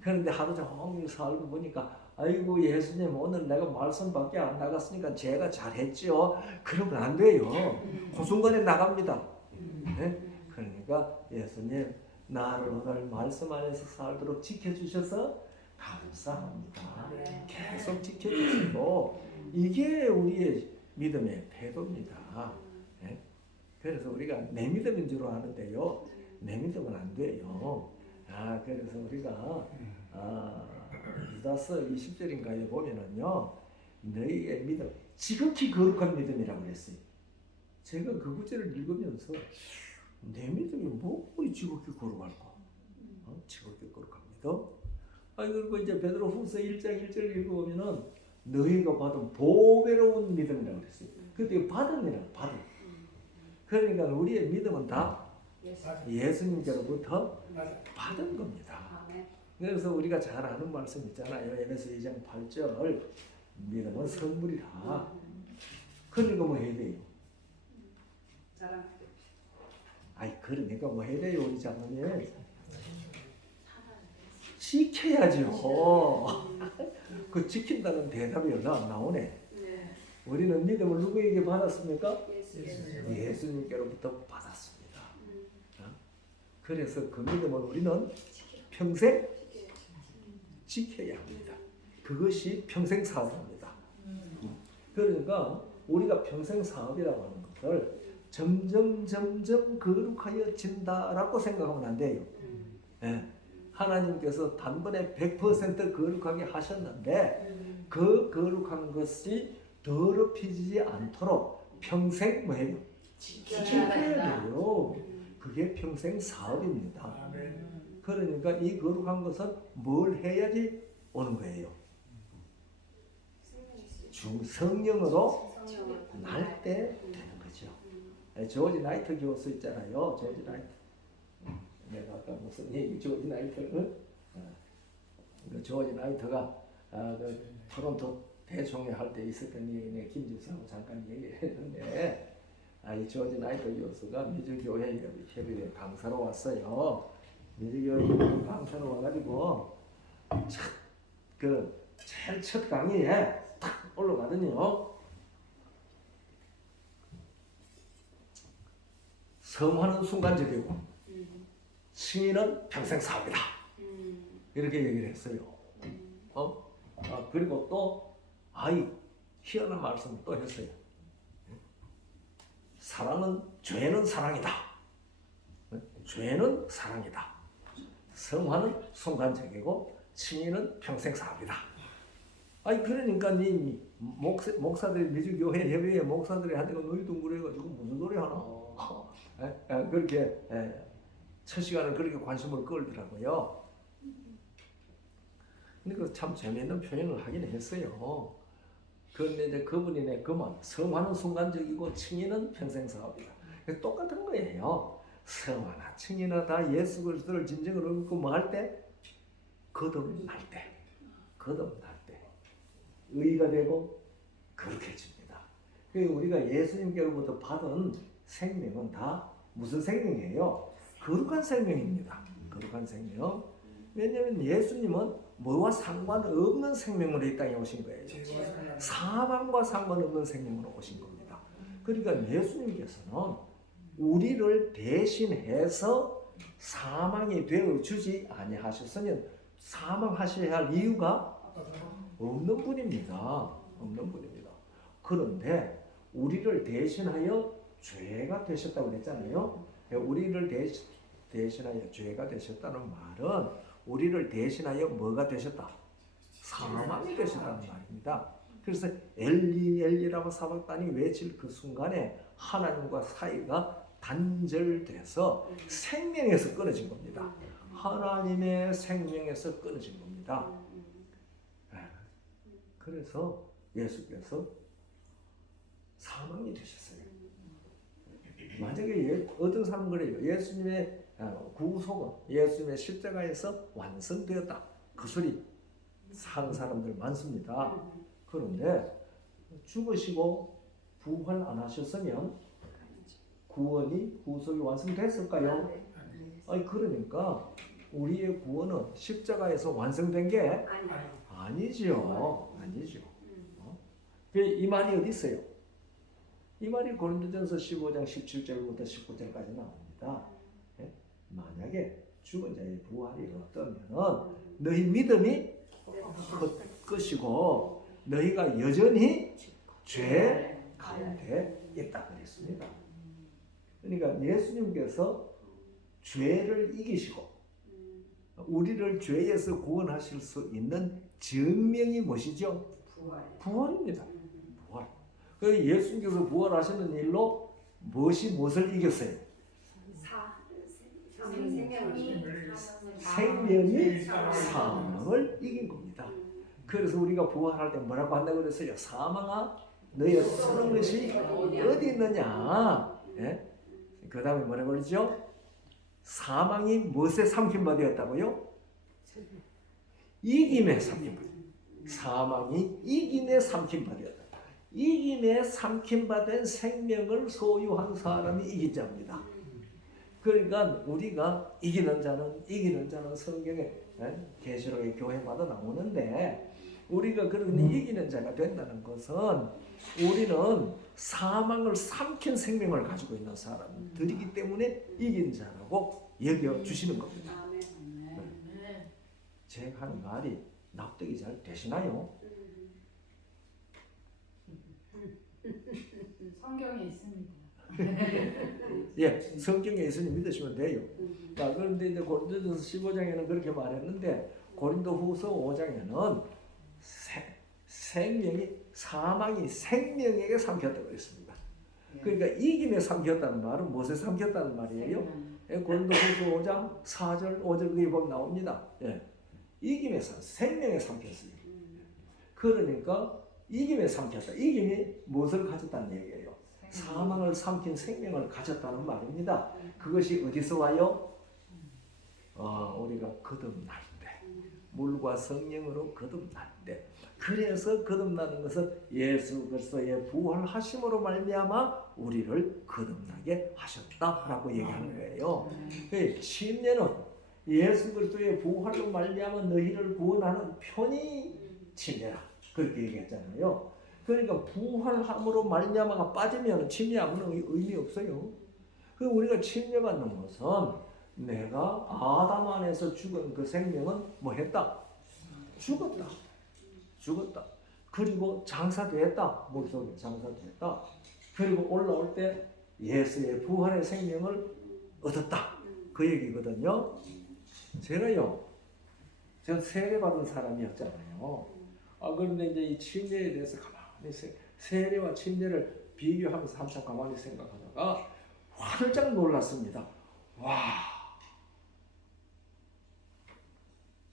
그런데 하루 종일 살고 보니까 아이고 예수님 오늘 내가 말씀밖에 안 나갔으니까 제가 잘했죠. 그러면 안 돼요. 그 순간에 나갑니다. 그러니까 예수님 나를 오늘 말씀 안에서 살도록 지켜주셔서 감사합니다. 계속 지켜주시고 이게 우리의 믿음의 태도입니다. 그래서 우리가 내 믿음인 줄 아는데요. 내 믿음은 안 돼요. 그래서 우리가 유다서 20절인가에 보면은요. 너희의 믿음, 지극히 거룩한 믿음이라고 그랬어요. 제가 그 구절을 읽으면서 내 믿음이 뭐 지극히 거룩할까? 지극히 거룩한 믿음? 그리고 이제 베드로후서 1장 1절 읽어보면은 너희가 받은 보배로운 믿음이라고 그랬어요. 그때 받음이라고 받음. 그러니까 우리의 믿음은 다 예수님께로부터 받은 겁니다. 그래서 우리가 잘 아는 말씀 있잖아요. 에베소 2장 8절 믿음은 선물이라. 그러니까 뭐 해야 돼요? 그러니까 뭐 해야 돼요 우리 장로님? 지켜야죠. 그 지킨다는 대답이 안 나오네. 우리는 믿음을 누구에게 받았습니까? 예수님께로부터 받았습니다. 그래서 그 믿음을 우리는 평생 지켜야 합니다. 그것이 평생 사업입니다. 그러니까 우리가 평생 사업이라고 하는 것을 점점 거룩하여진다라고 생각하면 안 돼요. 하나님께서 단번에 100% 거룩하게 하셨는데 그 거룩한 것이 더럽히지 않도록 평생 뭐예요? 지켜야 돼요. 그게 평생 사업입니다. 아멘. 그러니까 이 거룩한 것은 뭘 해야지 오는 거예요. 성령으로 날 때 되는 거죠. 조지 나이트 교수 있잖아요. 조지 나이트. 내가 아까 무슨 얘기 조지 나이트는 그 조지 나이트가 그 토론토 대총회 할 때 있었던 얘기네. 김집사하고 잠깐 얘기했는데 이 조지 나이트 교수가 미주교회 협의회 강사로 왔어요. 미주교회 강사로 와가지고 제일 첫 강의에 딱 올라가더니요. 성화는 순간적이고 칭의는 평생 사업이다. 이렇게 얘기를 했어요. 그리고 또 희한한 말씀을 또 했어요. 죄는 사랑이다. 죄는 사랑이다. 성화는 순간적이고 칭의는 평생 사업이다. 그러니까 이 목사들이 미주교회 협의회 목사들이 하니까 너희 둥그래가지고 무슨 소리 하나? 그렇게 첫 시간을 그렇게 관심을 끌더라고요. 근데 참 재미있는 표현을 하긴 했어요. 그런데 이제 그분이 그만 성화는 순간적이고 칭의는 평생 사업이다. 똑같은 거예요. 성화나 칭의나 다 예수 그리스도를 진정으로 믿고 뭐 할 때? 거듭날 때. 의가 되고 거룩해집니다. 우리가 예수님께로부터 받은 생명은 다 무슨 생명이에요? 거룩한 생명입니다. 거룩한 생명. 왜냐하면 예수님은 뭐와 상관없는 생명으로 이 땅에 오신 거예요. 사망과 상관없는 생명으로 오신 겁니다. 그러니까 예수님께서는 우리를 대신해서 사망이 되어 주지 아니하셨으면 사망하셔야 할 이유가 없는 분입니다. 그런데 우리를 대신하여 죄가 되셨다고 그랬잖아요. 우리를 대신하여 죄가 되셨다는 말은 우리를 대신하여 뭐가 되셨다? 사망이 되셨다는 말입니다. 그래서 엘리 엘리라고 사박단이 외칠 그 순간에 하나님과 사이가 단절돼서 생명에서 끊어진 겁니다. 하나님의 생명에서 끊어진 겁니다. 그래서 예수께서 사망이 되셨어요. 만약에 어떤 사람은 그래요. 예수님의 구속은 예수님의 십자가에서 완성되었다. 그 소리 하는 사람들 많습니다. 그런데 죽으시고 부활 안 하셨으면 구속이 완성됐을까요? 그러니까 우리의 구원은 십자가에서 완성된 게 아니죠. 이 말이 어디 있어요? 이 말이 고린도전서 15장 17절부터 19절까지 나옵니다. 만약에 죽은 자의 부활이 없다면 너희 믿음이 헛것이고 너희가 여전히 죄 가운데 있다 그랬습니다. 그러니까 예수님께서 죄를 이기시고 우리를 죄에서 구원하실 수 있는 증명이 무엇이죠? 부활입니다. 부활. 그래서 예수님께서 부활하시는 일로 무엇을 이겼어요? 생명이 사망을 이긴 겁니다. 그래서 우리가 부활할 때 뭐라고 한다고 그랬어요? 사망아 너의 쓰는 것이 어디 있느냐? 그 다음에 뭐라고 그러죠? 사망이 무엇에 삼킨바 되었다고요? 이김에 삼킨바. 사망이 이김에 삼킨바 되었다. 이김에 삼킨바 된 생명을 소유한 사람이 이긴 자입니다. 그러니까 우리가 이기는 자는 성경에 계시록의 교회마다 나오는데 우리가 그런 이기는 자가 된다는 것은 우리는 사망을 삼킨 생명을 가지고 있는 사람들이기 때문에 이긴 자라고 여겨주시는 겁니다. 제가 하는 말이 납득이 잘 되시나요? 성경에 있습니다. 예, 성경에 있으니 믿으시면 돼요. 그런데 이제 고린도전서 15장에는 그렇게 말했는데 고린도후서 5장에는 사망이 생명에게 삼켰다고 했습니다. 그러니까 이김에 삼켰다는 말은 무엇에 삼켰다는 말이에요? 고린도후서 5장 4절 5절 그게 보면 나옵니다. 예. 이김에 생명에 삼켰어요. 그러니까 이김에 삼켰다. 이김이 무엇을 가졌다는 얘기예요? 사망을 삼킨 생명을 가졌다는 말입니다. 그것이 어디서 와요? 우리가 거듭날 때, 물과 성령으로 거듭날 때. 그래서 거듭나는 것은 예수 그리스도의 부활하심으로 말미암아 우리를 거듭나게 하셨다라고 얘기하는 거예요. 침례는 예수 그리스도의 부활로 말미암아 너희를 구원하는 편이 침례라 그렇게 얘기했잖아요. 그러니까 부활함으로 말미암아가 빠지면 침례 아무런 의미 없어요. 그 우리가 침례 받는 것은 내가 아담 안에서 죽은 그 생명은 뭐 했다? 죽었다. 그리고 장사됐다. 물속에 장사됐다. 그리고 올라올 때 예수의 부활의 생명을 얻었다. 그 얘기거든요. 제가 세례 받은 사람이었잖아요. 그런데 이제 이 침례에 대해서 가만히 세례와 침례를 비교하면서 한참 가만히 생각하다가 활짝 놀랐습니다. 와,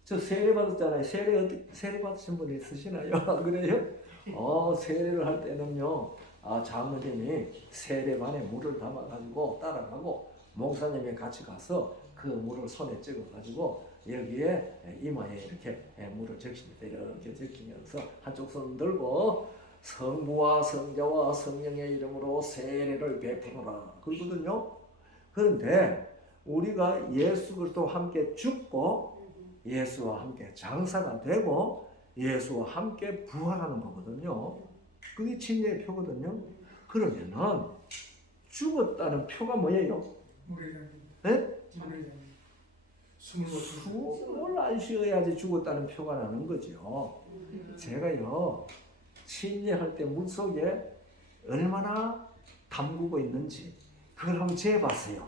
저 세례 받았잖아요. 세례 받으신 분 있으시나요? 그래요? 세례를 할 때는요, 장로님이 세례반에 물을 담아가지고 따라가고 목사님이 같이 가서 그 물을 손에 찍어가지고 여기에 이마에 이렇게 물을 적십니다. 이렇게 적히면서 한쪽 손 들고 성부와 성자와 성령의 이름으로 세례를 베푸노라 그러거든요. 그런데 우리가 예수 그리스도와 함께 죽고 예수와 함께 장사가 되고 예수와 함께 부활하는 거거든요. 그게 침례의 표거든요. 그러면은 죽었다는 표가 뭐예요? 네? 숨을 안 쉬어야지 죽었다는 표가 나는 거죠. 제가요 침례할 때 물속에 얼마나 담그고 있는지 그걸 한번 재봤어요.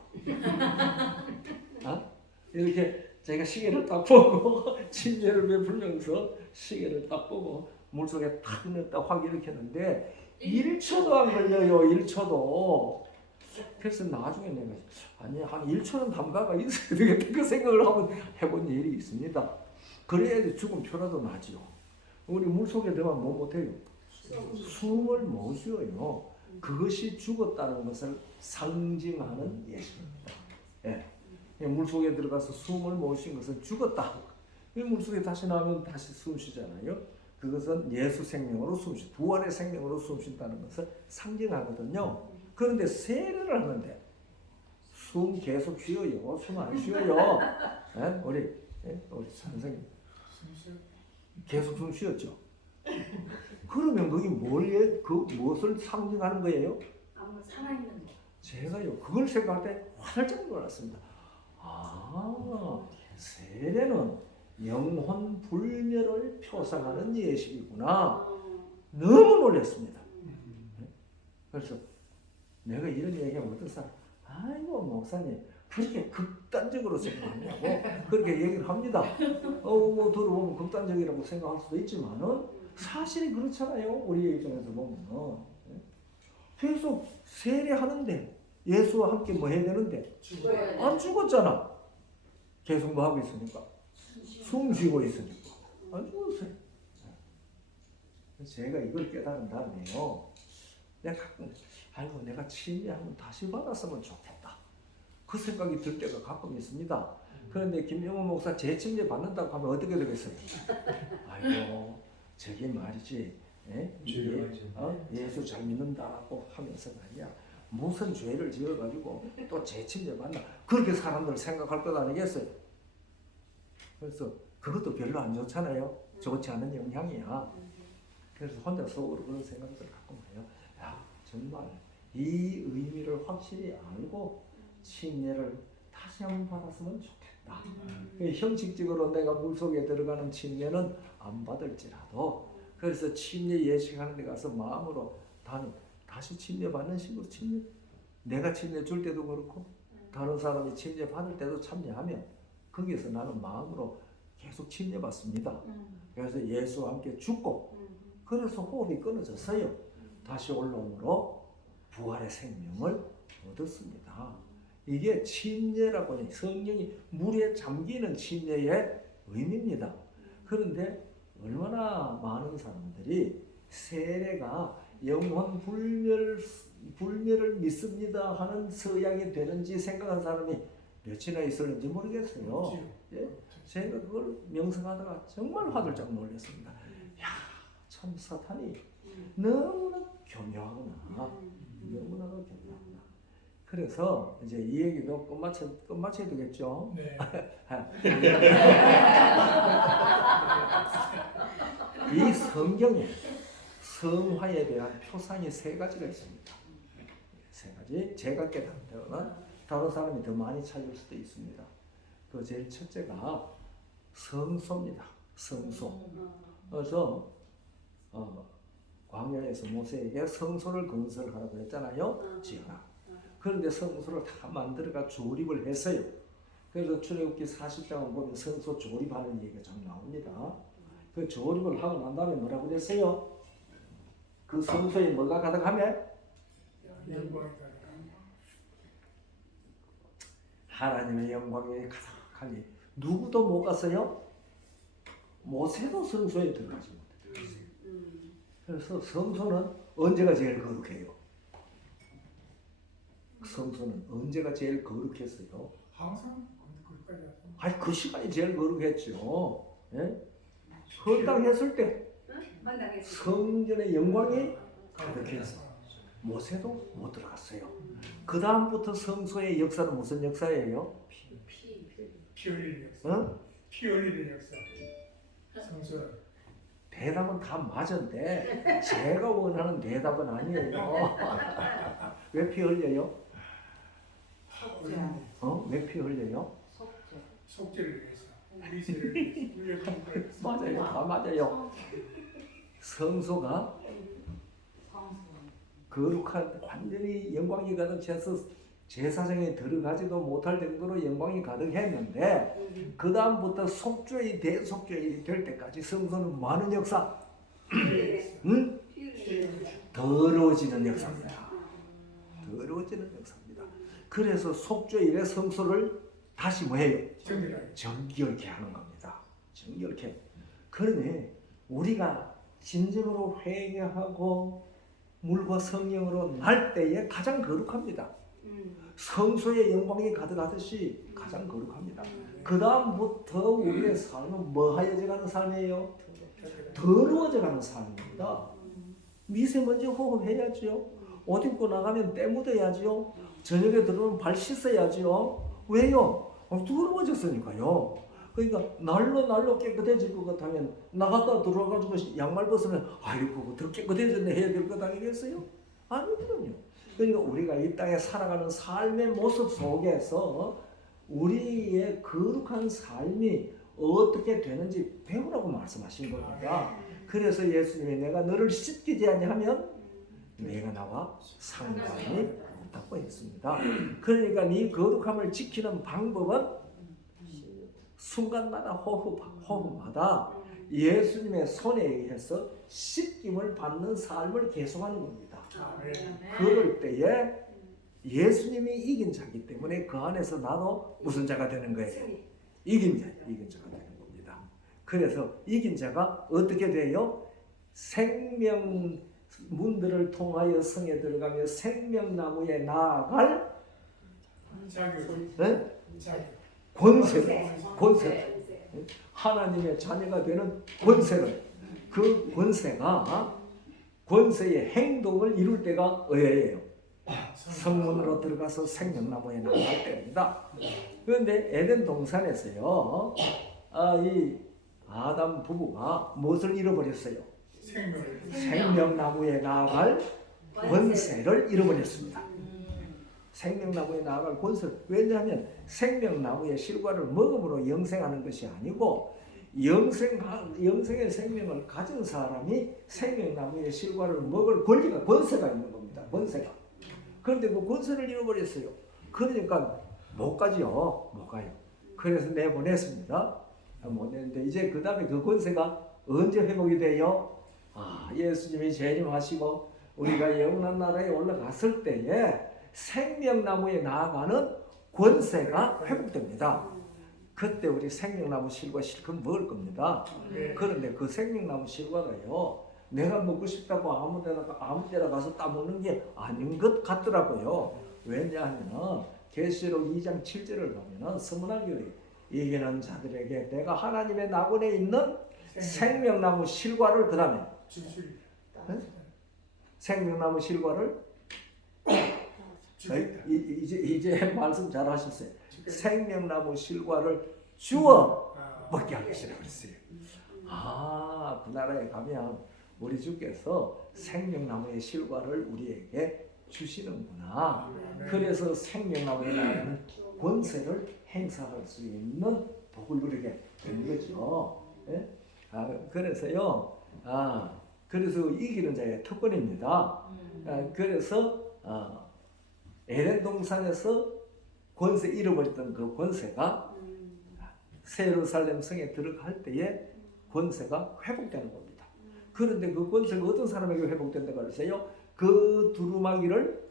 이렇게 제가 시계를 딱 보고 침례를 베풀면서 시계를 딱 보고 물속에 탁 넣었다 확 일으켰는데 1초도 안 걸려요. 1초도. 그래서 나중에 내가 한 1초는 담가가 있어야 되겠다 그 생각을 한번 해본 일이 있습니다. 그래야지 죽은 표라도 나지요. 우리 물속에 들어가면 뭐 못해요? 숨을 못 쉬어요. 그것이 죽었다는 것을 상징하는 예식입니다. 물속에 들어가서 숨을 못 쉰 것은 죽었다. 물속에 다시 나오면 다시 숨 쉬잖아요. 그것은 예수 생명으로 숨쉬, 부활의 생명으로 숨쉰다는 것을 상징하거든요. 그런데 세례를 하는데 숨 계속 쉬어요. 숨 안 쉬어요. 우리 선생님 계속 숨 쉬었죠. 그러면 그게 무엇을 상징하는 거예요? 살아있는 거. 제가요 그걸 생각할 때 활짝 놀랐습니다. 세례는 영혼 불멸을 표상하는 예식이구나. 너무 놀랐습니다. 그래서 내가 이런 얘기하면 어떤 사람, 아이고 목사님 그렇게 극단적으로 생각하냐고 그렇게 얘기를 합니다. 뭐 들어보면 극단적이라고 생각할 수도 있지만은 사실이 그렇잖아요. 우리 입장에서 보면 계속 세례하는데 예수와 함께 뭐 해야 되는데 안 죽었잖아. 계속 뭐 하고 있으니까 숨 쉬고 있으니까 안 죽었어요. 제가 이걸 깨달은 다음에요. 내가 침례 한번 다시 받았으면 좋겠다. 그 생각이 들 때가 가끔 있습니다. 그런데 김영호 목사 재침례 받는다고 하면 어떻게 되겠어요? 아이고 저게 말이지. 예수 잘 믿는다고 하면서 말이야. 무슨 죄를 지어가지고 또 재침례 받나 그렇게 사람들 생각할 것 아니겠어요? 그래서 그것도 별로 안 좋잖아요. 좋지 않은 영향이야. 그래서 혼자 속으로 그런 생각들 갖고 해요. 정말 이 의미를 확실히 알고 침례를 다시 한번 받았으면 좋겠다. 형식적으로 내가 물속에 들어가는 침례는 안 받을지라도 그래서 침례 예식하는 데 가서 마음으로 다시 침례 받는 식으로 내가 침례 줄 때도 그렇고 다른 사람이 침례 받을 때도 참여하면 거기에서 나는 마음으로 계속 침례 받습니다. 그래서 예수와 함께 죽고 그래서 호흡이 끊어졌어요. 다시 올라옴으로 부활의 생명을 얻었습니다. 이게 침례라고 하는 성령이 물에 잠기는 침례의 의미입니다. 그런데 얼마나 많은 사람들이 세례가 영혼 불멸을 믿습니다 하는 서양이 되는지 생각한 사람이 몇이나 있었는지 모르겠어요. 예? 제가 그걸 명상하다가 정말 화들짝 놀랐습니다. 야, 참 사탄이 너무나 교묘하구나. 너무나 교묘하구나. 그래서 이제 이 얘기도 끝마쳐야 되겠죠. 네. 이 성경에 성화에 대한 표상이 세 가지가 있습니다. 세 가지. 제가 깨달은 다른 사람이 더 많이 찾을 수도 있습니다. 그 제일 첫째가 성소입니다. 성소. 그래서 광야에서 모세에게 성소를 건설하라고 했잖아요. 지어라. 그런데 성소를 다 만들어가 조립을 했어요. 그래서 출애굽기 40장을 보면 성소 조립하는 얘기가 좀 나옵니다. 그 조립을 하고 난 다음에 뭐라고 그랬어요? 그 성소에 뭐가 가득하며? 영광이 하나님의 영광이 가득하니 누구도 못 갔어요? 모세도 성소에 들어가지 못했어요. 그래서 성소는 언제가 제일 거룩해요? 성소는 언제가 제일 거룩했어요? 항상 거기까지 왔어. 아니 그 시간이 제일 거룩했죠. 예? 헌당했을 때 성전의 영광이 가득해서 모세도 못 들어갔어요. 그 다음부터 성소의 역사는 무슨 역사예요? 피 흘리는 역사. 피 흘리는 역사. 성소. 대답은 다 맞은데 제가 원하는 대답은 아니에요. 왜 피 흘려요? 왜 피 흘려요? 속죄를 위해서. 위세를 위해서. 맞아요. 다 맞아요. 성소가 거룩한 완전히 영광이 가득해서 제사장에 들어가지도 못할 정도로 영광이 가득했는데 그 다음부터 속죄의 대속죄이 될 때까지 성소는 많은 역사, 응? 더러워지는 역사입니다. 더러워지는 역사입니다. 그래서 속죄일에 성소를 다시 뭐해요? 정결케 하는 겁니다. 정결케. 그러니 우리가 진정으로 회개하고 물과 성령으로 날 때에 가장 거룩합니다. 성소의 영광이 가득하듯이 가장 거룩합니다. 그 다음부터 우리의 삶은 뭐하여져가는 삶이에요? 더러워져가는 삶입니다. 미세먼지 호흡해야죠. 옷 입고 나가면 때 묻어야죠. 저녁에 들어오면 발 씻어야죠. 왜요? 더러워졌으니까요. 그러니까 날로 깨끗해질 것 같으면 나갔다 들어와가지고 양말 벗으면 아이고 더 깨끗해졌네 해야 될 것 아니겠어요? 아니거든요. 그러니까 우리가 이 땅에 살아가는 삶의 모습 속에서 우리의 거룩한 삶이 어떻게 되는지 배우라고 말씀하신 겁니다. 그래서 예수님이 내가 너를 씻기지 아니하면 내가 나와 상관이 없다고 했습니다. 그러니까 이 거룩함을 지키는 방법은 순간마다 호흡마다 예수님의 손에 의해서 씻김을 받는 삶을 계속하는 겁니다. 그럴 때에 예수님이 이긴 자이기 때문에 그 안에서 나도 무슨 자가 되는 거예요? 이긴 자가 되는 겁니다. 그래서 이긴 자가 어떻게 돼요? 생명 문들을 통하여 성에 들어가며 생명나무에 나아갈 권세를 하나님의 자녀가 되는 권세를 그 권세의 행동을 이룰 때가 언제예요? 성문으로 들어가서 생명나무에 나갈 때입니다. 그런데 에덴 동산에서요, 이 아담 부부가 무엇을 잃어버렸어요? 생명나무에 나아갈 권세를 잃어버렸습니다. 생명나무에 나아갈 권세를. 왜냐하면 생명나무의 실과를 먹음으로 영생하는 것이 아니고 영생의 생명을 가진 사람이 생명나무의 실과를 먹을 권세가 있는 겁니다. 권세가. 그런데 그 권세를 잃어버렸어요. 그러니까 못 가요. 그래서 내보냈습니다. 못 내는데 이제 그 다음에 그 권세가 언제 회복이 돼요? 예수님이 재림하시고 우리가 영원한 나라에 올라갔을 때에 생명나무에 나아가는 권세가 회복됩니다. 그때 우리 생명나무 실과 실컷 먹을 겁니다. 네. 그런데 그 생명나무 실과가요, 내가 먹고 싶다고 아무 데나 가서 따먹는 게 아닌 것 같더라고요. 왜냐하면 계시록 2장 7절을 보면은 서문화교회 이기는 자들에게 내가 하나님의 낙원에 있는 생명나무 실과를, 그 다음에 주실. 생명나무 실과를 이제 말씀 잘 하셨어요. 생명나무 실과를 주어 먹게 하시라 그랬어요. 아, 그 나라에 가면 우리 주께서 생명나무의 실과를 우리에게 주시는구나. 그래서 생명나무에 나가는 권세를 행사할 수 있는 복을 누리게 된 거죠. 예? 그래서요. 그래서 이기는 자의 특권입니다. 그래서 에덴 동산에서 권세 잃어버렸던 그 권세가 새 예루살렘 성에 들어갈 때에 권세가 회복되는 겁니다. 그런데 그 권세가 어떤 사람에게 회복된다고 그러세요? 그 두루마기를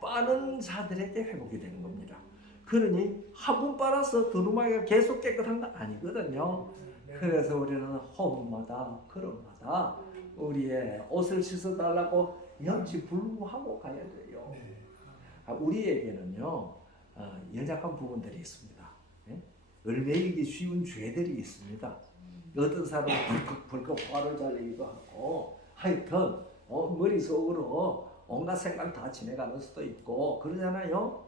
빠는 자들에게 회복이 되는 겁니다. 그러니 한 번 빨아서 두루마기가 계속 깨끗한 건 아니거든요. 그래서 우리는 호흡마다 걸음마다 우리의 옷을 씻어달라고 염치불구하고 가야 돼요. 우리에게는요 연약한 부분들이 있습니다. 얼매이기 쉬운 죄들이 있습니다. 어떤 사람은 벌컥 화를 잘 내기도 하고, 하여튼 머릿속으로 온갖 생각 다 지내가는 수도 있고 그러잖아요.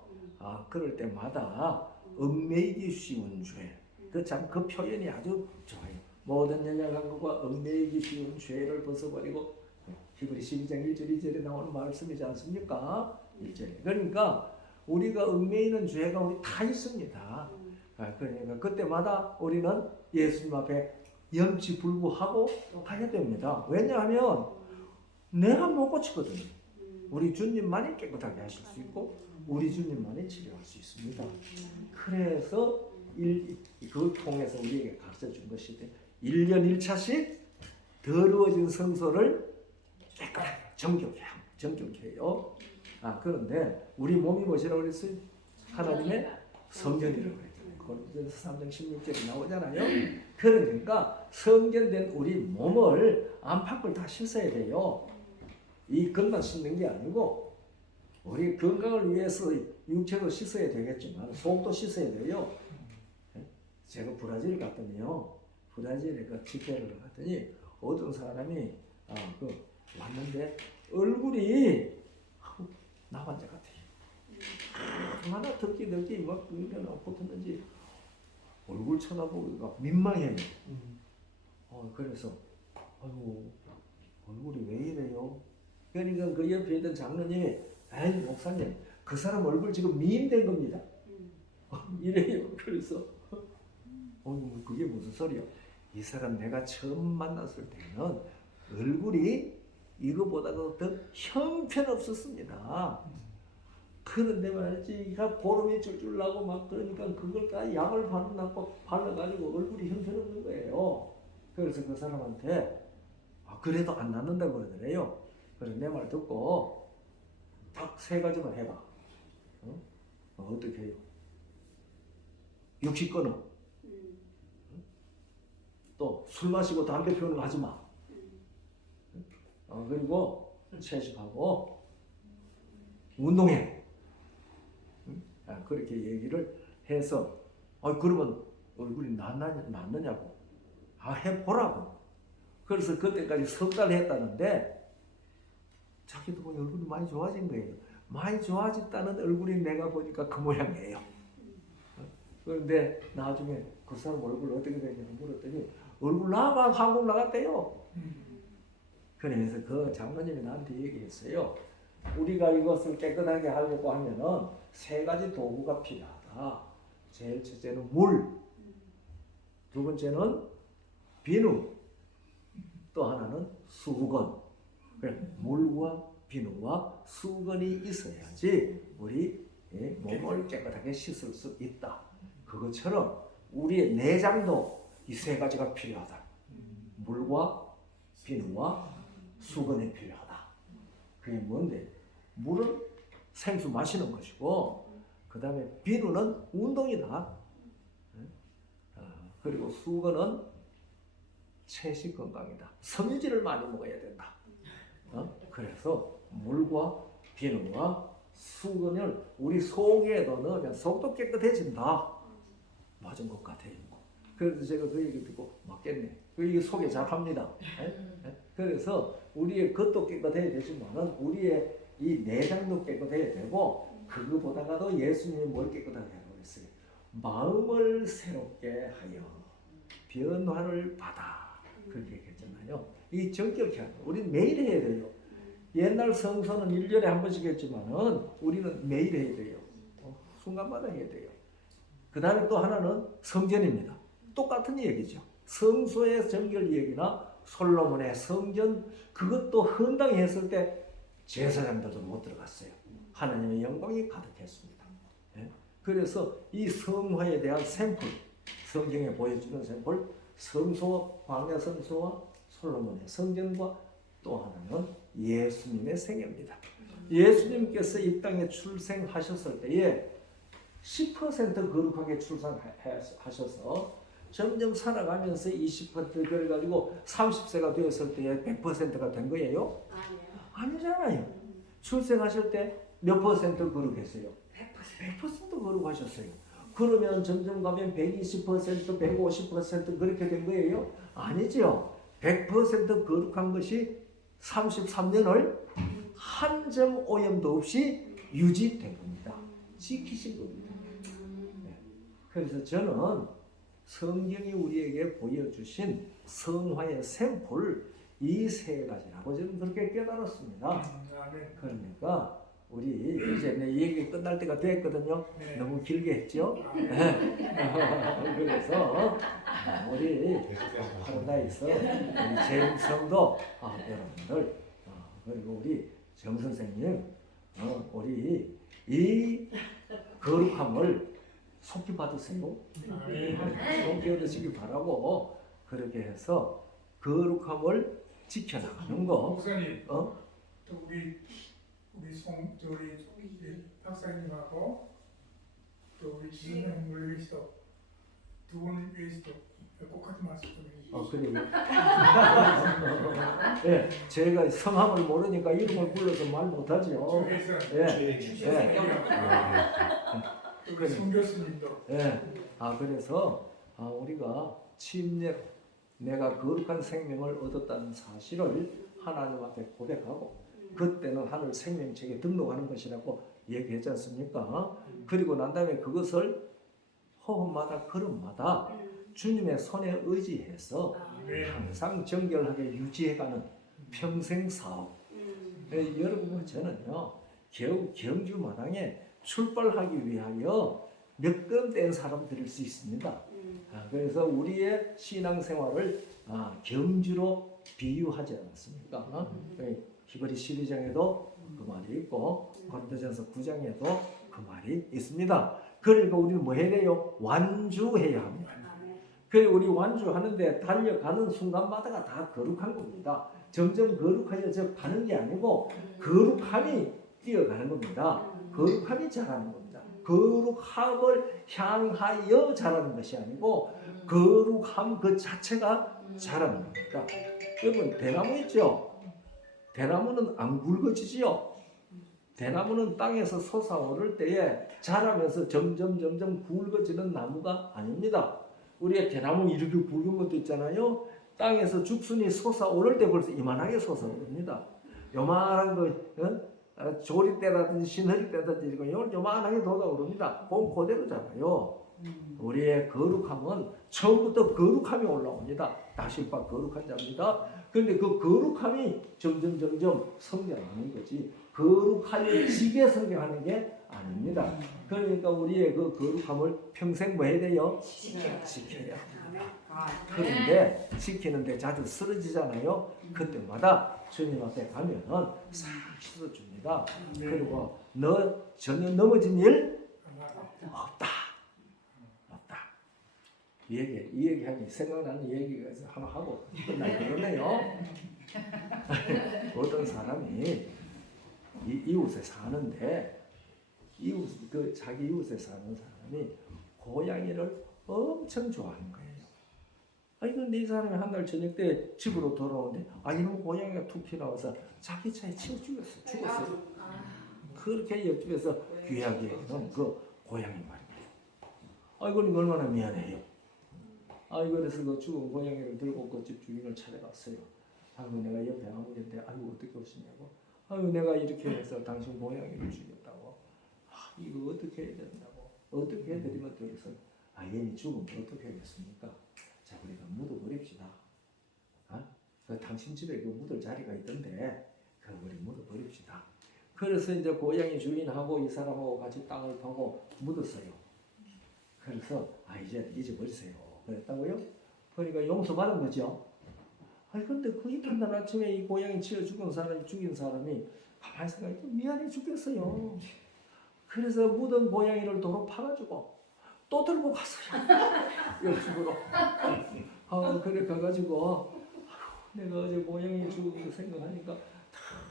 그럴 때마다 얽매이기 쉬운 죄, 그 표현이 아주 좋아요. 모든 연약한 것과 얽매이기 쉬운 죄를 벗어버리고, 히브리서 2장 1절 2절에 나오는 말씀이지 않습니까? 1절에. 그러니까 우리가 얽매이는 죄가 우리 다 있습니다. 그러니까 그때마다 우리는 예수님 앞에 염치불구하고 가야 됩니다. 왜냐하면 내가 못 고치거든요. 우리 주님만이 깨끗하게 하실 수 있고 우리 주님만이 치료할 수 있습니다. 그래서 그 통해서 우리에게 가르쳐준 것이 1년 1차씩 더러워진 성소를 깨끗하게 정결케 해요. 그런데 우리 몸이 무엇이라고 그랬어요? 하나님의 성전이라고 그랬잖아요. 고린도전서 3장 16절에 나오잖아요. 그러니까 성전된 우리 몸을 안팎을 다 씻어야 돼요. 이 겉만 씻는 게 아니고 우리 건강을 위해서 육체도 씻어야 되겠지만 속도 씻어야 돼요. 제가 브라질 갔더니요, 브라질에 그 집회를 갔더니 어떤 사람이 왔는데 얼굴이 나 환자 같아요. 얼마나 덥기 막 붙었는지 얼굴 쳐다보기가 민망해요. 그래서 아이고 얼굴이 왜 이래요? 그러니까 그 옆에 있던 장로님이 아이 목사님 그 사람 얼굴 지금 미인된 겁니다. 이래요. 그래서 그게 무슨 소리야? 이 사람 내가 처음 만났을 때는 얼굴이 이거보다도 더 형편없었습니다. 그런데 말이지, 보름이 줄줄 나고 막 그러니까 그걸 다 약을 발라가지고 얼굴이 형편없는 거예요. 그래서 그 사람한테 그래도 안 낫는다고 그러더래요. 그래서 내 말 듣고 딱 3가지만 해봐. 어떻게 해요? 육식 끊어. 또 술 마시고 담배 피우는 거 하지 마. 그리고 채식하고 운동해. 그렇게 얘기를 해서 그러면 얼굴이 낫느냐고 해보라고. 그래서 그때까지 3달 했다는데 자기도 보니 얼굴이 많이 좋아진 거예요. 많이 좋아졌다는 얼굴이 내가 보니까 그 모양이에요. 그런데 나중에 그 사람 얼굴 어떻게 되냐고 물었더니 얼굴 나가 한국 나갔대요. 그래서 그 장로님이 나한테 얘기했어요. 우리가 이것을 깨끗하게 하려고 하면은 3가지 도구가 필요하다. 제일 첫째는 물, 두 번째는 비누, 또 하나는 수건. 물과 비누와 수건이 있어야지 우리 몸을 깨끗하게 씻을 수 있다. 그것처럼 우리의 내장도 이 3가지가 필요하다. 물과 비누와 수건이 필요하다. 그게 뭔데? 물은 생수 마시는 것이고 그 다음에 비누는 운동이다. 그리고 수건은 채식 건강이다. 섬유질을 많이 먹어야 된다. 그래서 물과 비누와 수건을 우리 속에도 넣으면 속도 깨끗해진다. 맞은 것 같아요. 그래서 제가 그 얘기 듣고 맞겠네. 이게 속에 잘 합니다. 그래서 우리의 겉도 깨끗해야 되지만은 우리의 이 내장도 깨끗해야 되고 그거보다가도 예수님이 뭘 깨끗하게 하라고 그랬어요. 마음을 새롭게 하여 변화를 받아. 그렇게 얘기했잖아요. 이 정결케 하는 거. 우리는 매일 해야 돼요. 옛날 성서는 1년에 한 번씩 했지만은 우리는 매일 해야 돼요. 순간마다 해야 돼요. 그 다음에 또 하나는 성전입니다. 똑같은 얘기죠. 성소의 정결 얘기나 솔로몬의 성전 그것도 헌당히 했을 때 제사장들도 못 들어갔어요. 하나님의 영광이 가득했습니다. 그래서 이 성화에 대한 샘플, 성경에 보여주는 샘플, 성소, 광야 성소와 솔로몬의 성전과 또 하나는 예수님의 생애입니다. 예수님께서 이 땅에 출생하셨을 때에 10% 거룩하게 출산하셔서 점점 살아가면서 20% 그래가지고 30세가 되었을 때에 100%가 된 거예요? 아니잖아요. 출생하실 때 몇 퍼센트 거룩했어요? 100% 거룩하셨어요. 그러면 점점 가면 120%, 150% 그렇게 된 거예요? 아니죠. 100% 거룩한 것이 33년을 한 점 오염도 없이 유지된 겁니다. 지키신 겁니다. 그래서 저는 성경이 우리에게 보여주신 성화의 샘플 이 세 가지라고 저는 그렇게 깨달았습니다. 그러니까 우리 이제 내 얘기 끝날 때가 됐거든요. 너무 길게 했죠. 그래서 우리 파라다이스 우리 제임성도 여러분들 그리고 우리 정 선생님 우리 이 거룩함을 속히 받으세요. 속히 얻으시기 바라고 그렇게 해서 거룩함을 지켜나가는 거. 목사님, 또 우리 박사님하고 또 우리 지선생님 위해서 두 분 위해서도 꼭 같은 말씀 좀 해주시죠. 그래요. 예, 제가 성함을 모르니까 이름을 불러서 말 못하죠. 우리 송 교수님도. 그래서 우리가 침례로 내가 거룩한 생명을 얻었다는 사실을 하나님 앞에 고백하고 그때는 하늘 생명책에 등록하는 것이라고 얘기했지 않습니까? 그리고 난 다음에 그것을 호흡마다 걸음마다 주님의 손에 의지해서 항상 정결하게 유지해가는 평생 사업. 여러분 저는요 겨우 경주 마당에 출발하기 위하여 몇 건 뗀 사람들일 수 있습니다. 그래서 우리의 신앙생활을 경주로 비유하지 않았습니까? 히브리 12장에도 그 말이 있고 고린도전서 9장에도 그 말이 있습니다. 그러니까 우리는 뭐 해야 돼요? 완주해야 합니다. 그래 우리 완주하는데 달려가는 순간마다가 다 거룩한 겁니다. 점점 거룩해져 가는 게 아니고 거룩함이 뛰어가는 겁니다. 거룩함이 자라는 겁니다. 거룩함을 향하여 자라는 것이 아니고 거룩함 그 자체가 자라는 겁니다. 여러분 대나무 있죠? 대나무는 안 굵어지지요. 대나무는 땅에서 솟아오를 때에 자라면서 점점 굵어지는 나무가 아닙니다. 우리의 대나무 이렇게 굵은 것도 있잖아요. 땅에서 죽순이 솟아오를 때 벌써 이만하게 솟아오릅니다. 요만한 거 조리대라든지 신허리대라든지 이런 요만하게 돋아오릅니다. 그대로 자라요. 우리의 거룩함은 처음부터 거룩함이 올라옵니다. 다시바 거룩한 자입니다. 그런데 그 거룩함이 점점 성장하는 거지 거룩하여 지게 성장하는 게 아닙니다. 그러니까 우리의 그 거룩함을 평생 뭐 해야 돼요? 지켜야 합니다. 그런데 지키는데 자주 쓰러지잖아요. 그때마다 주님 앞에 가면은 싹 씻어줍니다. 그리고 너 전혀 넘어진 일 없다. 이 얘기하니 생각나는 얘기가 하나 하고 끝나고 그러네요. 어떤 사람이 이웃에 사는데 자기 이웃에 사는 사람이 고양이를 엄청 좋아하는 거예요. 아니 근데 이 사람이 한 날 저녁 때 집으로 돌아오는데 이놈 고양이가 툭 튀어나와서 자기 차에 치워 죽었어요. 그렇게 옆집에서 귀하게 해놓은 그 고양이 말이에요. 이건 얼마나 미안해요. 그래서 그 죽은 고양이를 들고 그 집 주인을 찾아갔어요. 내가 옆에 아무인데 어떻게 오시냐고. 내가 이렇게 해서 당신 고양이를 죽였다고. 이거 어떻게 해야 된다고. 어떻게 해드리면 되겠어. 얘는 죽으면 어떻게 하겠습니까? 자, 우리가 묻어버립시다. 당신 집에 그 묻을 자리가 있던데 우리 묻어버립시다. 그래서 이제 고양이 주인하고 이 사람하고 같이 땅을 파고 묻었어요. 그래서 이제 잊어버리세요. 그랬다고요? 그러니까 용서받은 거죠. 근데 그 이튿날 아침에 이 고양이 치어 죽인 사람이 가만히 생각해도 미안해 죽겠어요. 그래서 묻은 고양이를 도로 파가지고 또 들고 갔어요. 옆집으로. 그래 가가지고 내가 어제 고양이 죽은 거 생각하니까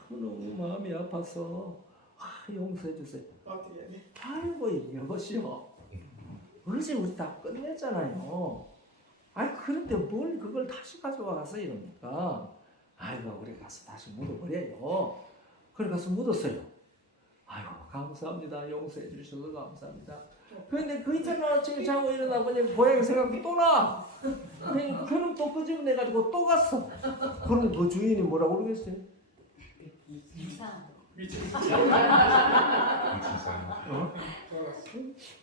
너무 마음이 아파서 용서해 주세요. 어떻게 해? 여보시오. 어제 우리 다 끝냈잖아요. 그런데 뭘 그걸 다시 가져와서 이럽니까? 우리 가서 다시 묻어버려요. 그래 가서 묻었어요. 감사합니다. 용서해 주셔서 감사합니다. 그런데 그 이튿날 아침에 자고 일어나 보니 고양이 생각이 또 나. 그럼 또 끄집어내가지고 또 갔어. 그럼 그 주인이 뭐라고 그러겠어요?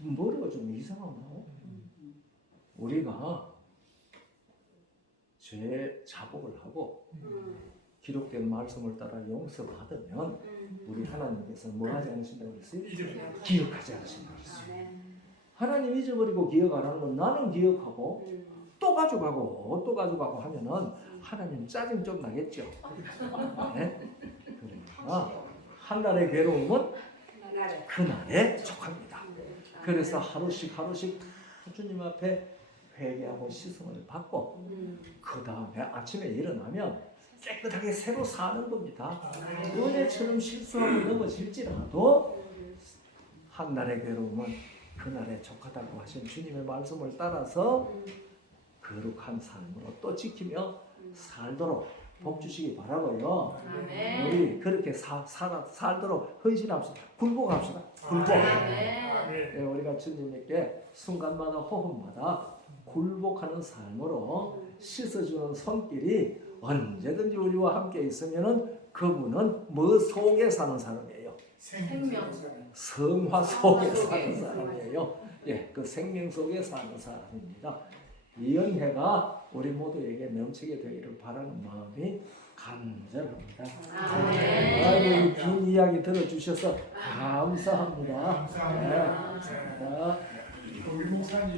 머리가 좀 이상하나? 우리가 죄 자복을 하고 기록된 말씀을 따라 용서받으면 우리 하나님께서 뭐 하지 않으신다고 그랬어요? 기억하지 않으신다고 그랬어요. 하나님 잊어버리고 기억 안 하는 건 나는 기억하고 또 가져가고 하면은 하나님 짜증 좀 나겠죠. 네? 그러니까 한 날의 괴로움은 그날에 족합니다. 그래서 하루씩 주님 앞에 회개하고 시승을 받고 그 다음에 아침에 일어나면 깨끗하게 새로 사는 겁니다. 은혜처럼 실수하고 넘어질지라도 한 날의 괴로움은 그날에 족하다고 하신 주님의 말씀을 따라서 거룩한 삶으로 또 지키며 살도록 복 주시기 바라고요. 우리 그렇게 살도록 헌신합시다. 굴복합시다. 굴복. 우리가 주님에게 순간마다 호흡마다 굴복하는 삶으로 씻어주는 손길이 언제든지 우리와 함께 있으면은 그분은 뭐 속에 사는 사람이에요? 성화 속에 사는 사람이에요. 그 생명 속에 사는 사람입니다. 이 은혜가 우리 모두에게 넘치게 되기를 바라는 마음이 간절합니다. 이 긴 이야기 들어주셔서 감사합니다. 감사합니다. 우리 목사님